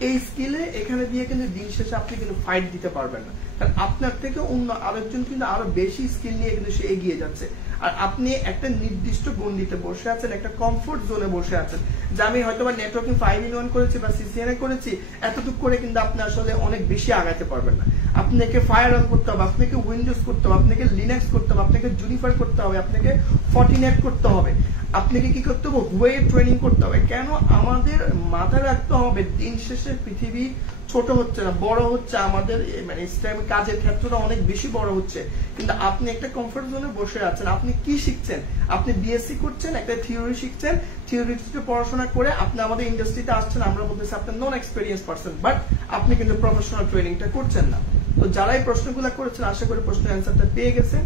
এই স্কিলে এখানে দিয়ে কিন্তু দিন শেষে আপনি কিন্তু ফাইট দিতে পারবেন না, কারণ আপনার থেকে অন্য আরেকজন কিন্তু আরো বেশি স্কিল নিয়ে কিন্তু সে এগিয়ে যাচ্ছে। আর আপনি একটা নির্দিষ্ট গণ্ডিতে বসে আছেন, একটা কমফোর্ট জোনে বসে আছেন, যে আমি হয়তো বা নেটওয়ার্কিং 5-in-1 করেছি বা সিসিএনএ করেছি, এতটুকু করে কিন্তু আপনি আসলে অনেক বেশি আগাতে পারবেন না। আপনাকে ফায়ারঅন করতে হবে, আপনাকে উইন্ডোজ করতে হবে, আপনাকে লিনাক্স করতে হবে, আপনাকে জুনিফার করতে হবে, আপনাকে ফর্টিনেট করতে হবে, আপনাকে কি করতে হবে, হুয়ে ট্রেনিং করতে হবে। কেন? আমাদের মাথায় রাখতে হবে দিন শেষে পৃথিবী ছোট হচ্ছে না, বড় হচ্ছে। আমাদের মানে ইসলামিক কাজের ক্ষেত্রটা অনেক বেশি বড় হচ্ছে, কিন্তু আপনি একটা কমফোর্ট জোনে বসে আছেন। আপনি কি শিখছেন? আপনি বিএসসি করছেন, একটা থিওরি শিখছেন, থিওরিতে পড়াশোনা করে আপনি আমাদের ইন্ডাস্ট্রিতে আসছেন, আমরা বলতেছি আপনি নন এক্সপেরিয়েন্স পারসন, বাট আপনি কিন্তু প্রফেশনাল ট্রেনিংটা করছেন না। তো যারা এই প্রশ্নগুলো করেছেন, আশা করি প্রশ্নের অ্যান্সারটা পেয়ে গেছেন।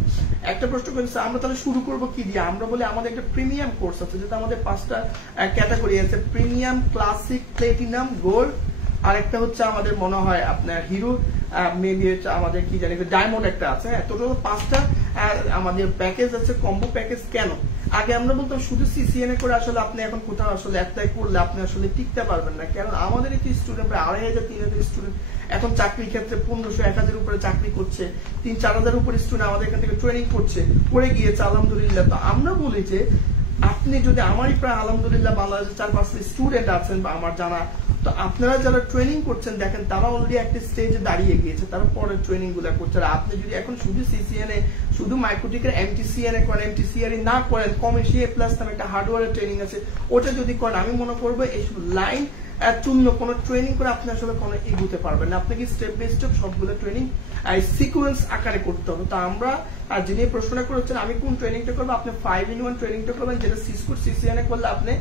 একটা প্রশ্ন করেছে, আমরা তাহলে শুরু করব কি দিয়ে? আমরা বলি আমাদের একটা প্রিমিয়াম কোর্স আছে, যেটা আমাদের 5টা ক্যাটাগরি আছে, প্রিমিয়াম, ক্লাসিক, প্লেটিনাম, গোল্ড, আর একটা হচ্ছে আমাদের মনে হয় আপনার হিরো, মেবি আমাদের কি জানি ডায়মন্ড একটা আছে। টোটাল 5টা আমাদের প্যাকেজ আছে, কম্বো প্যাকেজ। কেন? আগে আমরা বলতাম শুধু সিসিএনএ করে আসলে আপনি এখন কোথাও আসলে অ্যাপ্লাই করলে আপনি আসলে টিকতে পারবেন না, কারণ আমাদের এই স্টুডেন্ট প্রায় 2500-3000 স্টুডেন্ট এখন চাকরির ক্ষেত্রে 1500-1000 উপরে চাকরি করছে, 3-4000 উপরে স্টুডেন্ট আমাদের এখান থেকে ট্রেনিং করছে, করে গিয়েছে আলহামদুলিল্লাহ। তো আমরা বলি যে আপনি যদি, আমারই প্রায় আলহামদুলিল্লাহ বাংলাদেশে 4-5 স্টুডেন্ট আছেন বা আমার জানা, তো আপনারা যারা ট্রেনিং করছেন দেখেন তারা অলরেডি একটা স্টেজে দাঁড়িয়ে গিয়েছে, তারা পরে ট্রেনিং গুলা করছে। আর আপনি যদি এখন শুধু সিসিএনএ, শুধু মাইক্রোটিকের এমটিসিএনএ করেন, এমটিসিআরই না করেন, কমার্শিয়াল প্লাস নামে একটা হার্ডওয়্যারের ট্রেনিং আছে, ওটা যদি করেন, আমি মনে করবো এইসব লাইন চূন্য কোনো ট্রেনিং করে আপনি আসলে কোনো এগোতে পারবেন না। আপনাকে স্টেপ বাই স্টেপ সবগুলো ট্রেনিং সিকোয়েন্স আকারে করতে হবে। তো আমরা যিনি প্রশ্নটা করেছেন আমি কোন ট্রেনিংটা করবো, আপনি 5-in-1 ট্রেনিংটা করবেন, যেটা সিসকো সিসিএনএ করলে আপনি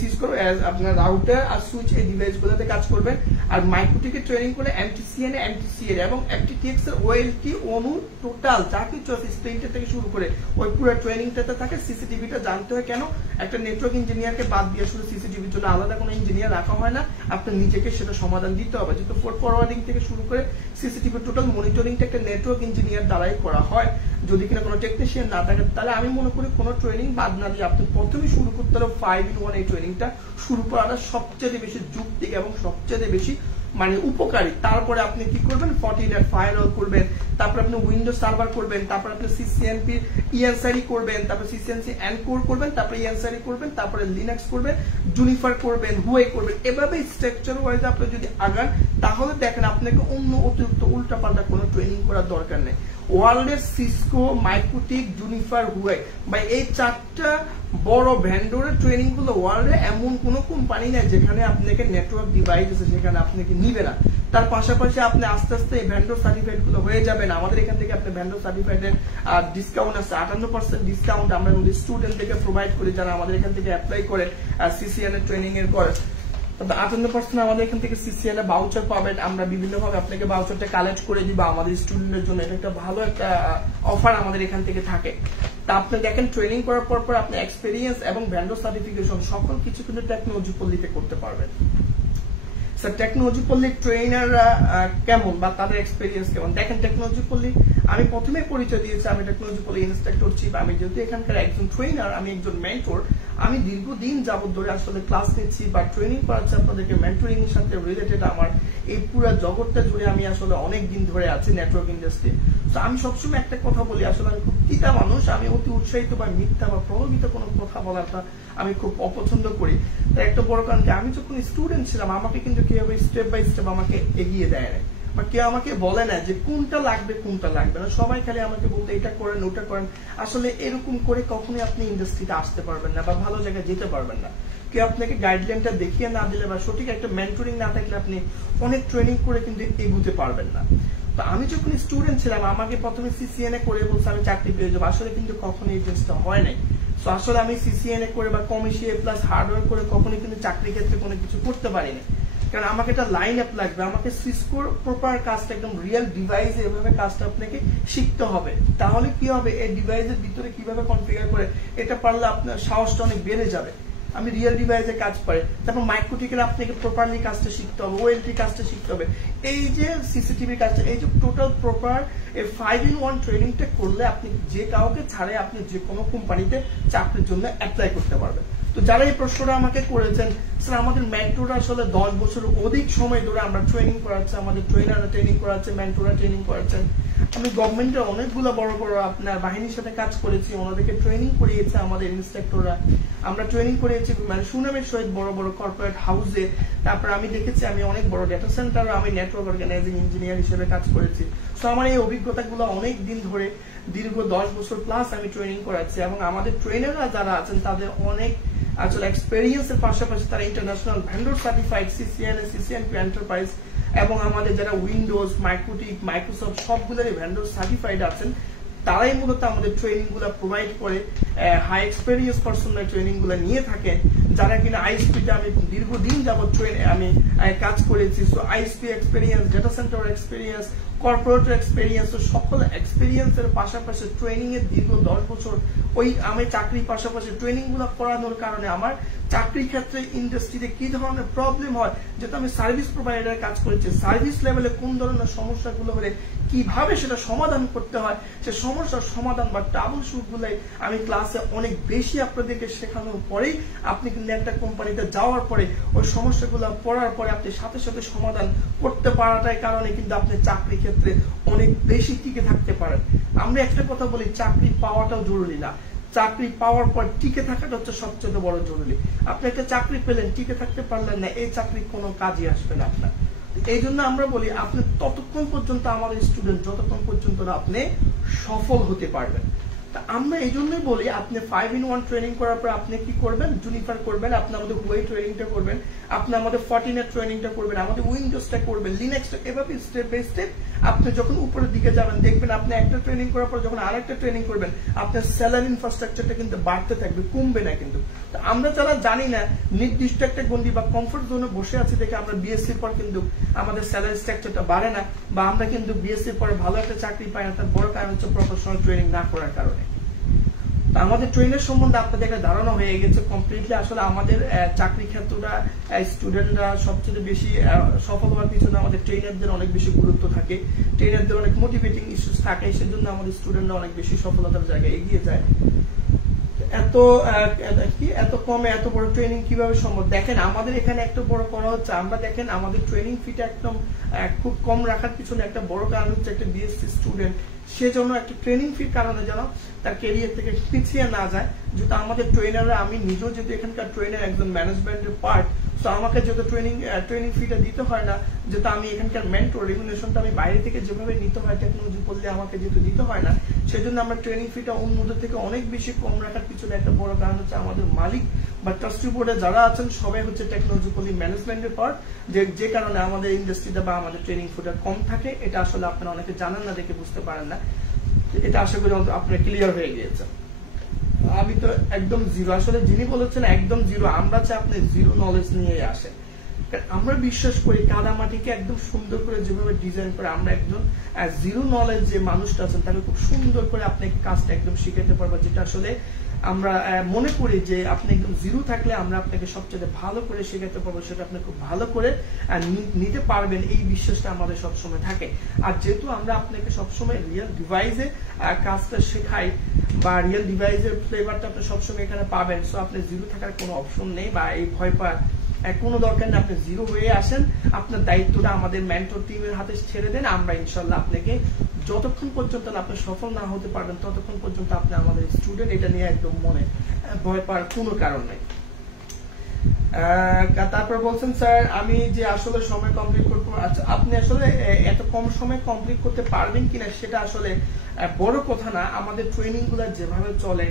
সিসকো আপনার রাউটার আর সুইচ এই ডিভাইস গুলোতে কাজ করবেন। আর মাইক্রোটিকে ট্রেনিং করে এমটিসিএনএ, এমটিসিআর এবং এফটিটিএক্স এর ওএলটি, অনু, টোটাল যা কিছু আছে স্প্রিন্টার থেকে শুরু করে ওই পুরো ট্রেনিংটাতে থাকে। সিসিটিভিটা জানতে হয় কেন? একটা নেটওয়ার্ক ইঞ্জিনিয়ারকে বাদ দিয়ে আসলে সিসিটিভির জন্য আলাদা কোনো ইঞ্জিনিয়ার রাখা হয় না, আপনার নিজেকে সেটা সমাধান দিতে হবে। যেহেতু পোর্ট ফরওয়ার্ডিং থেকে শুরু করে সিসিটিভি টোটাল মনিটরিংটা একটা নেটওয়ার্ক ইঞ্জিনিয়ার দ্বারাই করা হয়। যদি কিনা কোনো টেকনিশিয়ান না থাকে, তাহলে আমি মনে করি কোনো ট্রেনিং বাদ না দিয়ে আপনি প্রথমে শুরু করতে হলে 5-in-1 এই ট্রেনিংটা শুরু করাটা সবচেয়ে বেশি যুক্তিক এবং সবচেয়ে বেশি মানে উপকারী। তারপরে আপনি কি করবেন, ফর্টিনেট ফায়ারওয়াল করবেন, তারপর আপনি উইন্ডোজ সার্ভার করবেন, তারপর আপনি সিসিএনপি ইএনসারি করবেন, তারপর সিসিএনসি এনকোর করবেন, তারপর ইএনসারি করবেন, তারপরে লিনাক্স করবেন, জুনিফার করবেন, হুয়ে করবেন। এভাবে স্ট্রাকচার ওয়াইজ আপনি যদি আগান, তাহলে দেখেন আপনাকে অন্য অতিরিক্ত উল্টাপাল্টা কোনো ট্রেনিং করার দরকার নেই। ওয়ার্ল্ডের সিসকো, মাইক্রোটিক, জুনিফার, হুয়ে বা এই 4টা বড় ভেন্ডরের ট্রেনিং গুলো ওয়ার্ল্ডে এমন কোন কোম্পানি নাই যেখানে আপনাকে নেটওয়ার্ক ডিভাইস আছে সেখানে আপনাকে নিবে না। তার পাশাপাশি আপনি আস্তে আস্তে এই ভেন্ডর সার্টিফিকেট গুলো হয়ে যাবেন। আমাদের এখান থেকে আপনি ভেন্ডর সার্টিফিকেটের ডিসকাউন্ট আছে, 58% ডিসকাউন্ট আমরা স্টুডেন্ট থেকে প্রোভাইড করি যারা আমাদের এখান থেকে অ্যাপ্লাই করে সিসিএনএ ট্রেনিং এর করে। 58% আমাদের এখান থেকে সিসিএনএ ভাউচার পাবেন। আমরা বিভিন্ন ভাবে আপনাকে ভাউচারটা কালেক্ট করে দিব আমাদের স্টুডেন্টের জন্য। এটা একটা ভালো একটা অফার আমাদের এখান থেকে থাকে। তা আপনি দেখেন ট্রেনিং করার পর আপনি এক্সপেরিয়েন্স এবং ভেন্ডর সার্টিফিকেশন সকল কিছু কিন্তু টেকনোলজি পল্লীতে করতে পারবেন। স্যার টেকনোলজি পল্লী ট্রেনাররা কেমন বা তাদের এক্সপেরিয়েন্স কেমন? দেখেন টেকনোলজি পল্লী আমি প্রথমে পরিচয় দিয়েছি, আমি টেকনোলজি পল্লী ইনস্ট্রাক্টর চিফ। আমি যেহেতু এখানকার একজন ট্রেনার, আমি একজন মেন্টর, আমি দীর্ঘদিন যাবত ধরে আসলে ক্লাস নিচ্ছি বা ট্রেনিং করাচ্ছি আপনাদেরকে মেন্টরিং এর সাথে রিলেটেড। আমার এই পুরো জগৎটা জুড়ে আমি আসলে অনেক দিন ধরে আছি নেটওয়ার্ক ইন্ডাস্ট্রি। তো আমি সবসময় একটা কথা বলি, আসলে আমি খুব তিতা মানুষ, আমি অতি উৎসাহিত বা মিথ্যা বা প্রভাবিত কোনো কথা বলাটা আমি খুব অপছন্দ করি। তার একটা বড় কারণ কি, আমি যখন স্টুডেন্ট ছিলাম আমাকে কিন্তু কেউ স্টেপ বাই স্টেপ আমাকে এগিয়ে দেয় না, বা কেউ আমাকে বলে না যে কোনটা লাগবে কোনটা লাগবে না। সবাই খালি আমাকে বলতে এটা করেন ওটা করেন। আসলে এরকম করে কখনোই আপনি ইন্ডাস্ট্রিতে আসতে পারবেন না বা ভালো জায়গায় যেতে পারবেন না। কেউ আপনাকে গাইডলাইনটা দেখিয়ে না দিলে বা সঠিক একটা মেন্টরিং না থাকলে আপনি অনেক ট্রেনিং করে কিন্তু এগুতে পারবেন না। তো আমি যখন স্টুডেন্ট ছিলাম আমাকে প্রথমে সিসিএনএ করে বলছে আমি চাকরি পেয়ে যাবো, আসলে কিন্তু কখনো এই জিনিসটা হয় নাই। তো আসলে আমি সিসিএনএ করে বা কমিশিয়ে প্লাস হার্ডওয়ার্ক করে কখনোই কিন্তু চাকরি ক্ষেত্রে কোনো কিছু করতে পারিনি। কারণ আমাকে একটা লাইন আপ লাগবে, আমাকে সিসকোর প্রপার কাজটা একদম রিয়েল ডিভাইসে এভাবে কাজটা আপনাকে শিখতে হবে। তাহলে কি হবে, এই ডিভাইসের ভিতরে কিভাবে কনফিগার করে এটা পারলে আপনার সাহসটা অনেক বেড়ে যাবে। আমি রিয়েল ডিভাইসে কাজ পারি, তারপর মাইক্রোটিকের আপনাকে প্রপারলি কাজটা শিখতে হবে, ওএলটি কাজটা শিখতে হবে, এই যে সিসিটিভি কাজটা, এই যে টোটাল প্রপার 5-in-1 ট্রেনিংটা করলে আপনি যে কাউকে ছাড়ে আপনি যে কোনো কোম্পানিতে চাকরির জন্য অ্যাপ্লাই করতে পারবেন। তো যারা এই প্রশ্নটা আমাকে করেছেন, স্যার আমাদের মেন্টররা আসলে 10 বছর অধিক সময় ধরে আমরা ট্রেনিং করাচ্ছি, আমাদের ট্রেনাররা ট্রেনিং করাচ্ছে, মেন্টররা ট্রেনিং করাচ্ছেন। আমি গভর্নমেন্টের অনেকগুলো বড় বড় আপনার বাহিনীর সাথে কাজ করেছি, ওনাদেরকে ট্রেনিং করিয়েছে আমাদের ইন্সট্রাক্টররা। আমরা ট্রেনিং করিয়েছি মানে সুনামের সহিত বড় বড় কর্পোরেট হাউসে। তারপর আমি দেখেছি আমি অনেক বড় ডেটা সেন্টারে আমি নেটওয়ার্ক অর্গানাইজিং ইঞ্জিনিয়ার হিসেবে কাজ করেছি। তো আমার এই অভিজ্ঞতাগুলো অনেক দিন ধরে দীর্ঘ 10 বছর প্লাস আমি ট্রেনিং করাচ্ছি, এবং আমাদের ট্রেনাররা যারা আছেন তাদের অনেক আসলে এক্সপেরিয়েন্সের পাশাপাশি তারা international vendor certified CCNA, CCNP enterprise, এবং আমাদের যারা উইন্ডোজ, মাইক্রোটিক, মাইক্রোসফট সবগুলোরই ভেন্ডর সার্টিফাইড আছেন। তারাই মূলত আমাদের ট্রেনিং গুলা প্রোভাইড করে, হাই এক্সপেরিয়েন্স পার্সোনাল ট্রেনিং গুলা নিয়ে থাকে, যারা কিনা আইএসপিতে আমি দীর্ঘদিন যাবত আমি কাজ করেছি। So ISP experience, data centre experience, corporate experience, সকল এক্সপেরিয়েন্সের পাশাপাশি ট্রেনিং এর দীর্ঘ 10 বছর ওই আমি চাকরির পাশাপাশি ট্রেনিং গুলো করানোর কারণে আমার চাকরি ক্ষেত্রে ইন্ডাস্ট্রিতে কি ধরনের প্রবলেম হয়, যেহেতু আমি সার্ভিস প্রোভাইডার কাজ করেছি, সার্ভিস লেভেলে কোন ধরনের সমস্যাগুলো হলে কিভাবে সেটা সমাধান করতে হয়, সে সমস্যার সমাধান বা ট্রাবল শুট গুলাই আমি ক্লাসে অনেক বেশি আপনাদেরকে শেখানোর পরেই আপনি কিন্তু একটা কোম্পানিতে যাওয়ার পরে ওই সমস্যাগুলো পড়ার পরে আপনি সাথে সাথে সমাধান করতে পারাটার কারণে কিন্তু আপনি চাকরি ক্ষেত্রে অনেক বেশি টিকে থাকতে পারেন। আমরা একটা কথা বলি, চাকরি পাওয়াটাও জরুরি না, চাকরি পাওয়ার পর টিকে থাকাটা হচ্ছে সবচেয়ে বড় জরুরি। আপনি একটা চাকরি পেলেন, টিকে থাকতে পারলেন না, এই চাকরি কোনো কাজে আসবে না আপনার। এই জন্য আমরা বলি আপনি ততক্ষণ পর্যন্ত আমাদের স্টুডেন্ট যতক্ষণ পর্যন্ত আপনি সফল হতে পারবেন। তা আমরা এই জন্যই বলি আপনি 5-in-1 ট্রেনিং করার পর আপনি কি করবেন, জুনিফার করবেন, আপনি আমাদের হুয়াই ট্রেনিংটা করবেন, আপনি আমাদের 14 এর ট্রেনিংটা করবেন, আমাদের উইন্ডোজটা করবেন, লিনাক্সটা, এভাবে স্টেপ বাই স্টেপ আপনি যখন উপরের দিকে যাবেন দেখবেন আপনি একটা ট্রেনিং করার পর যখন আরেকটা ট্রেনিং করবেন আপনার স্যালারি ইনফ্রাস্ট্রাকচারটা কিন্তু বাড়তে থাকবে, কমবে না কিন্তু। আমরা যারা জানি না নির্দিষ্ট একটা গন্ডি বা কমফোর্ট জোনে বসে আছি দেখে আমরা বিএসসির পর কিন্তু আমাদের স্যালারি স্ট্রাকচারটা বাড়ে না, বা আমরা কিন্তু বিএসসির পরে ভালো একটা চাকরি পাই না। তার বড় কারণ হচ্ছে প্রফেশনাল ট্রেনিং না করার কারণে। আমাদের ট্রেনের সম্বন্ধে আপনাদের একটা ধারণা হয়ে গেছে কমপ্লিটলি। আসলে আমাদের চাকরি ক্ষেত্রটা স্টুডেন্টরা সবচেয়ে বেশি সফল হওয়ার পিছনে আমাদের ট্রেনারদের অনেক বেশি গুরুত্ব থাকে, ট্রেনারদের অনেক মোটিভেটিং ইস্যুস থাকে, সেজন্য আমাদের স্টুডেন্টরা অনেক বেশি সফলতার জায়গায় এগিয়ে যায়। এত কমে এত বড় ট্রেনিং কিভাবে সম্ভব? দেখেন আমাদের এখানে একটা বড় করা হচ্ছে, আমরা দেখেন আমাদের ট্রেনিং ফিটা একদম খুব কম রাখার পিছনে একটা বড় কারণ হচ্ছে একটা বিএসসি স্টুডেন্ট সেজন্য একটা ট্রেনিং ফির কারণে যেন তার ক্যারিয়ার থেকে পিছিয়ে না যায়। যেহেতু আমাদের ট্রেনাররা, আমি নিজেও যেহেতু এখানকার ট্রেনার একজন ম্যানেজমেন্টের পার্ট, তো আমাকে যেহেতু ট্রেনিং ফিটা দিতে হয় না, যেহেতু আমি এখানকার মেন্টর, রেমুনারেশনটা আমি বাইরে থেকে যেভাবে নিতে হয় টেকনোলজি করলে আমাকে যেহেতু দিতে হয় না, সেজন্য আমরা ট্রেনিং ফিটা অন্যদের থেকে অনেক বেশি কম রাখার পিছনে একটা বড় কারণ হচ্ছে আমাদের মালিক বা ট্রাস্টি বোর্ডে যারা আছেন সবাই হচ্ছে টেকনোলজিক্যালি ম্যানেজমেন্টের পার্ট, যে কারণে আমাদের ইন্ডাস্ট্রিতে বা আমাদের ট্রেনিং ফিটা কম থাকে। এটা আসলে আপনারা অনেকে জানেন না, দেখে বুঝতে পারেন না। এটা আশা করি আপনার ক্লিয়ার হয়ে গিয়েছে। আমি তো একদম জিরো, আসলে যিনি বলেছেন একদম জিরো, আমরা চাই আপনি জিরো নলেজ নিয়ে আসেন। আমরা বিশ্বাস করি কাদামাটিকে একদম সুন্দর করে যেভাবে ডিজাইন করে আমরা একজন জিরো নলেজ যে মানুষটা আছেন তাকে খুব সুন্দর করে আপনাকে কাজটা একদম শিখাতে পারবো, যেটা আসলে আমরা মনে করি যে আপনি একদম জিরো থাকলে আমরা আপনাকে সবচেয়ে ভালো করে শেখাতে পারবো, সেটা আপনি খুব ভালো করে নিতে পারবেন, এই বিশ্বাসটা আমাদের সবসময় থাকে। আর যেহেতু আমরা আপনাকে সবসময় রিয়েল ডিভাইসে কাজটা শেখাই বা রিয়েল ডিভাইসের ফ্লেভারটা আপনি সবসময় এখানে পাবেন, সো আপনি জিরো থাকার কোনো অপশন নেই বা এই ভয় পাওয়ার কোনো দরকার নেই। আপনি জিরো হয়ে আসেন, আপনার দায়িত্বটা আমাদের মেন্টর টিমের হাতে ছেড়ে দেন। আমরা ইনশাল্লাহ আপনাকে যতক্ষণ পর্যন্ত আপনি সফল না হতে পারবেন ততক্ষণ পর্যন্ত আপনি আমাদের স্টুডেন্ট, এটা নিয়ে একদম মনে ভয় পাওয়ার কোনো কারণ নেই। তারপর বলছেন স্যার আমি যে আসলে সময় কমপ্লিট করবো, আচ্ছা আপনি আসলে এত কম সময় কমপ্লিট করতে পারবেন কিনা সেটা আসলে বড় কথা না। আমাদের ট্রেনিং গুলো যেভাবে চলে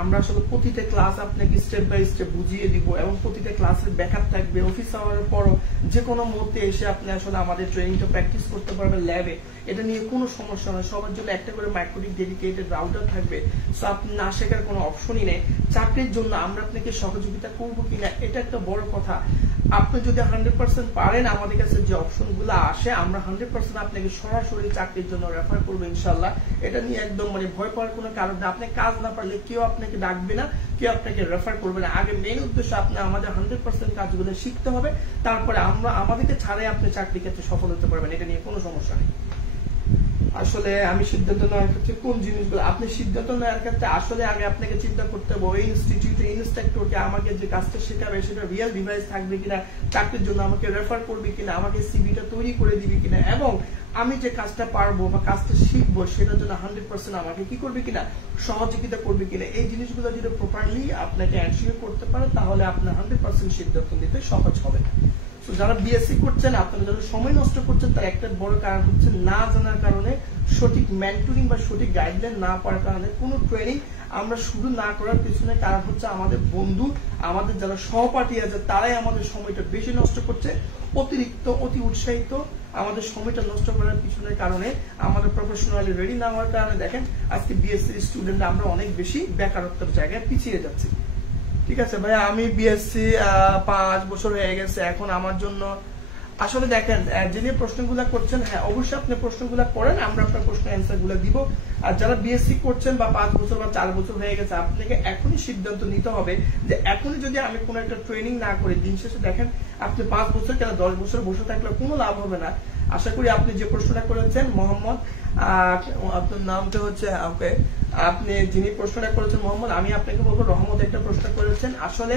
আমরা আসলে প্রতিটা ক্লাস আপনাকে স্টেপ বাই স্টেপ বুঝিয়ে দিব এবং প্রতিটা ক্লাসের ব্যাকআপ থাকবে। অফিস আওয়ারের পরও যে কোনো মুহূর্তে এসে আপনি আসলে আমাদের ট্রেনিংটা প্র্যাকটিস করতে পারবেন ল্যাবে, এটা নিয়ে কোনো সমস্যা নয়। সবার জন্য একটা করে মাইক্রোটিক ডেডিকেটেড রাউটার থাকবে, সো আপনি না শেখার কোনো অপশনই নেই। চাকরির জন্য আমরা আপনাকে সহযোগিতা করবো কিনা এটা একটা বড় কথা। আপনি যদি 100% পারেন, আমাদের কাছে যে অপশন গুলো আসে আমরা 100% আপনাকে সরাসরি চাকরির জন্য রেফার করবো ইনশাল্লাহ। এটা নিয়ে একদম ভয় পাওয়ার কোনো কারণ নেই। আপনি কাজ না পারলে কেউ আপনাকে ডাকবে না, কেউ আপনাকে রেফার করবে না। আগে মেইন উদ্দেশ্য আপনি আমাদের 100% কাজগুলো শিখতে হবে, তারপরে আমরা আমাদেরকে ছাড়াই আপনি চাকরি ক্ষেত্রে সফল হতে পারবেন, এটা নিয়ে কোনো সমস্যা নেই। আসলে আমি সিদ্ধান্ত নেওয়ার ক্ষেত্রে কোন জিনিসগুলো আপনি সিদ্ধান্ত নেওয়ার ক্ষেত্রে আসলে আগে আপনাকে চিন্তা করতে হবে ওই ইনস্টিটিউটে ইনস্ট্রাক্টরকে আমাকে যে কাজটা শেখাবে সেটা রিয়েল ডিভাইস থাকবে কিনা, চাকরির জন্য আমাকে রেফার করবে কিনা, আমাকে সিভিটা তৈরি করে দিবে কিনা, এবং আমি যে কাজটা পারবো বা কাজটা শিখবো সেটার জন্য 100% আমাকে কি করবে কিনা, সহযোগিতা করবে কিনা। এই জিনিসগুলো যদি প্রপারলি আপনাকে এনশিওর করতে পারে তাহলে আপনার 100% সিদ্ধান্ত নিতে সহজ হবে। যারা বিএসসি করছেন আপনারা যারা সময় নষ্ট করছেন তার একটা বড় কারণ হচ্ছে না জানার কারণে, সঠিক মেন্টরিং বা সঠিক গাইডলাইন না পাওয়ার কারণে। কোনো ট্রেনিং আমরা শুরু না করার পিছনে কারণ হচ্ছে আমাদের বন্ধু, আমাদের যারা সহপাঠী আছে তারাই আমাদের সময়টা বেশি নষ্ট করছে, অতিরিক্ত অতি উৎসাহিত আমাদের সময়টা নষ্ট করার পিছনের কারণে, আমাদের প্রফেশনালি রেডি না হওয়ার কারণে দেখেন আজকে বিএসসি স্টুডেন্ট আমরা অনেক বেশি বেকারত্বের জায়গায় পিছিয়ে যাচ্ছি। ঠিক আছে ভাই, আমি বিএসসি 5 বছর হয়ে গেছে, এখন আমার জন্য আসলে দেখেন যিনি প্রশ্নগুলো করছেন, হ্যাঁ অবশ্যই আপনি প্রশ্নগুলো করেন, আমরা আপনার প্রশ্নের অ্যান্সার গুলো দিব। আর যারা বিএসসি করছেন বা 5 বছর বা 4 বছর হয়ে গেছে, আপনাকে এখনই সিদ্ধান্ত নিতে হবে যে এখনই যদি আমি কোনো একটা ট্রেনিং না করি, দিন শেষে দেখেন আপনি 5 বছর কেন 10 বছর বসে থাকলে কোনো লাভ হবে না। আশা করি আপনি যে প্রশ্নটা করেছেন মোহাম্মদ, আপনার নামটা হচ্ছে ওকে, আপনি যিনি প্রশ্নটা করেছেন মোহাম্মদ, আমি আপনাকে বলবো রহমত একটা প্রশ্ন করেছেন। আসলে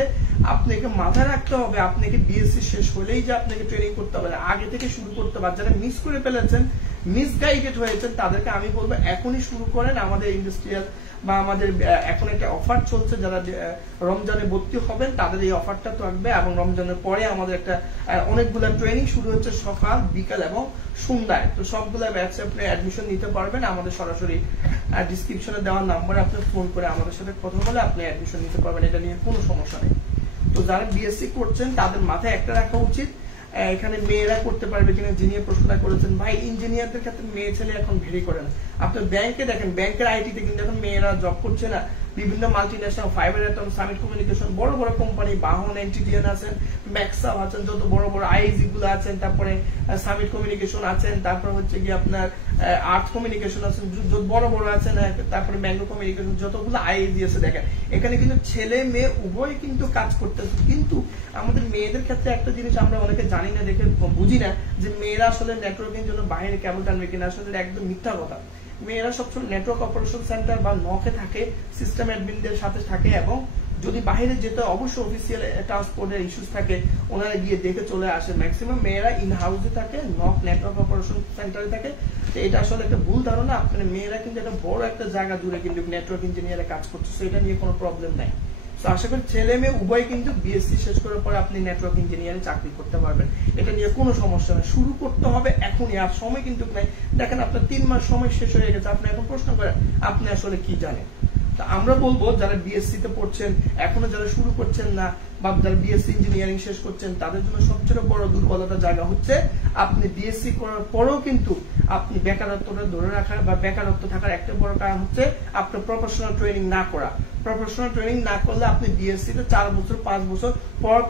আপনাকে মাথায় রাখতে হবে আপনাকে বিএসসি শেষ হলেই যে আপনাকে ট্রেনিং করতে হবে, আগে থেকে শুরু করতে হবে। যারা মিস করে ফেলেছেন, মিসগাইডেড হয়েছেন, তাদেরকে আমি বলবো এখনই শুরু করেন। আমাদের ইন্ডাস্ট্রিয়াল বা আমাদের এখন একটা অফার চলছে, যারা রমজানে ভর্তি হবেন তাদের এই অফারটা থাকবে, এবং রমজানের পরে আমাদের একটা অনেকগুলো ট্রেনিং শুরু হচ্ছে সকাল বিকাল এবং সন্ধ্যায়। তো সবগুলো ব্যাচে আপনি অ্যাডমিশন নিতে পারবেন। আমাদের সরাসরি ডিসক্রিপশনে দেওয়া নাম্বারে আপনি ফোন করে আমাদের সাথে কথা বলে আপনি অ্যাডমিশন নিতে পারবেন, এটা নিয়ে কোনো সমস্যা নেই। তো যারা বিএসসি করছেন তাদের মাথায় একটা রাখা উচিত, এখানে মেয়েরা করতে পারবে কিনা। যিনি প্রশ্নটা করেছেন ভাই, ইঞ্জিনিয়ারদের ক্ষেত্রে মেয়ে ছেলে এখন ভেরি করে না। আপনার ব্যাংকে দেখেন, ব্যাংকের আইটিতে কিন্তু এখন মেয়েরা জব করছে না। বিভিন্ন multinational, fibre atom, summit communication, বড় বড় কোম্পানি, বাহন এনটিটিএন আছেন, ম্যাক্সাম আছেন, যত বড় বড় আইজি গুলো আছেন, তারপরে সামিট কমিউনিকেশন আছেন, তারপর হচ্ছে কি আপনার আর্থ কমিউনিকেশন আছেন, বড় বড় আছেন, তারপরে ম্যাঙ্গো কমিউনিকেশন, যতগুলো আইজি আছে দেখেন এখানে কিন্তু ছেলে মেয়ে উভয় কিন্তু কাজ করতেছে। কিন্তু আমাদের মেয়েদের ক্ষেত্রে একটা জিনিস আমরা অনেকে জানি না, দেখে বুঝি না যে মেয়েরা আসলে নেটওয়ার্কিং জন্য বাইরে কেবল টানবে কিনা। আসলে একদম মিথ্যা কথা। মেয়েরা সবসময় নেটওয়ার্ক অপারেশন সেন্টার বা নকে থাকে, সিস্টেম অ্যাডমিনদের সাথে থাকে, এবং যদি বাইরে যেতে অবশ্যই অফিসিয়াল ট্রান্সপোর্টের ইস্যুস থাকে ওনারা গিয়ে দেখে চলে আসে। ম্যাক্সিমাম মেয়েরা ইন হাউসে থাকে, নক নেটওয়ার্ক অপারেশন সেন্টারে থাকে। তো এটা আসলে একটা ভুল ধারণা। আপনার মেয়েরা কিন্তু একটা বড় একটা জায়গা জুড়ে কিন্তু নেটওয়ার্ক ইঞ্জিনিয়ারে কাজ করছে, এটা নিয়ে কোনো প্রবলেম নাই। তো আশা করি ছেলে মেয়ে উভয় কিন্তু বিএসসি শেষ করার পরে আপনি নেটওয়ার্ক ইঞ্জিনিয়ারে চাকরি করতে পারবেন, এটা নিয়ে কোনো সমস্যা নেই। শুরু করতে হবে এখনই, আর সময় কিন্তু নাই। দেখেন আপনার 3 মাস সময় শেষ হয়ে গেছে, আপনি এখন প্রশ্ন করেন আপনি আসলে কি জানেন। তা আমরা বলবো যারা বিএসসি তে পড়ছেন, এখনো যারা শুরু করছেন না, বা যারা বিএসসি ইঞ্জিনিয়ারিং শেষ করছেন, তাদের জন্য সবচেয়ে বড় দুর্বলতার জায়গা হচ্ছে আপনি বিএসসি করার পরেও কিন্তু আপনি বেকারত্বটা ধরে রাখার বা বেকারত্ব থাকার একটা বড় কারণ হচ্ছে আপনার প্রফেশনাল ট্রেনিং না করা। প্রফেশনাল ট্রেনিং না করলে আপনি বিএসসি তে 4 বছর 5 বছর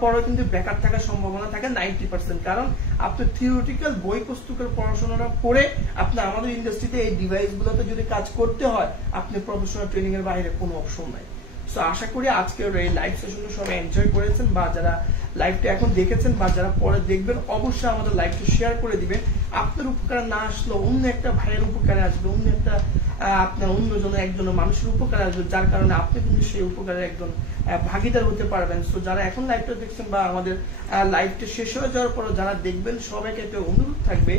পরও কিন্তু বেকার থাকার সম্ভাবনা থাকে 90%। কারণ আপনি থিওরিটিক্যাল বই পুস্তকের পড়াশোনাটা করে আপনি আমাদের ইন্ডাস্ট্রিতে এই ডিভাইস গুলোতে যদি কাজ করতে হয়, আপনি প্রফেশনাল ট্রেনিং এর বাইরে কোনো অপশন নাই। সো আশা করি আজকের এই লাইভ সেশনটা সবাই এনজয় করেছেন, বা যারা লাইভটা এখন দেখেছেন বা যারা পরে দেখবেন অবশ্যই আমাদের লাইভটা শেয়ার করে দিবেন। আপনার উপকারে না আসলে অন্য একটা ভাইয়ের উপকারে আসবে, অন্য একটা আপনার অন্যজনের একজনের মানুষের উপকারে আসবে, যার কারণে আপনি কিন্তু সেই উপকারের একজন ভাগিদার হতে পারবেন। সো যারা এখন লাইভটা দেখছেন বা আমাদের লাইভটা শেষ হয়ে যাওয়ার পর যারা দেখবেন, সবাইকে একটা অনুরোধ থাকবে,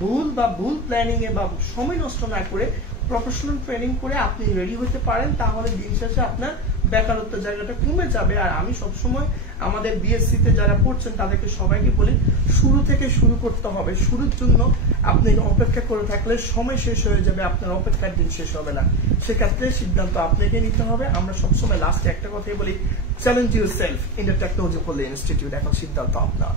ভুল প্ল্যানিং এ বা সময় নষ্ট না করে প্রফেশনাল ট্রেনিং করে আপনি রেডি হতে পারেন, তাহলে দিন শেষে আপনার বেকারত্বের জায়গাটা কমে যাবে। আর আমি সবসময় আমাদের বিএসসি তে যারা পড়ছেন তাদেরকে সবাইকে বলি, শুরু থেকে শুরু করতে হবে। শুরুর জন্য আপনি অপেক্ষা করে থাকলে সময় শেষ হয়ে যাবে, আপনার অপেক্ষার দিন শেষ হবে না। সেক্ষেত্রে সিদ্ধান্ত আপনাকে নিতে হবে। আমরা সবসময় লাস্টে একটা কথাই বলি, challenge yourself in the technology institute. এখন সিদ্ধান্ত আপনার।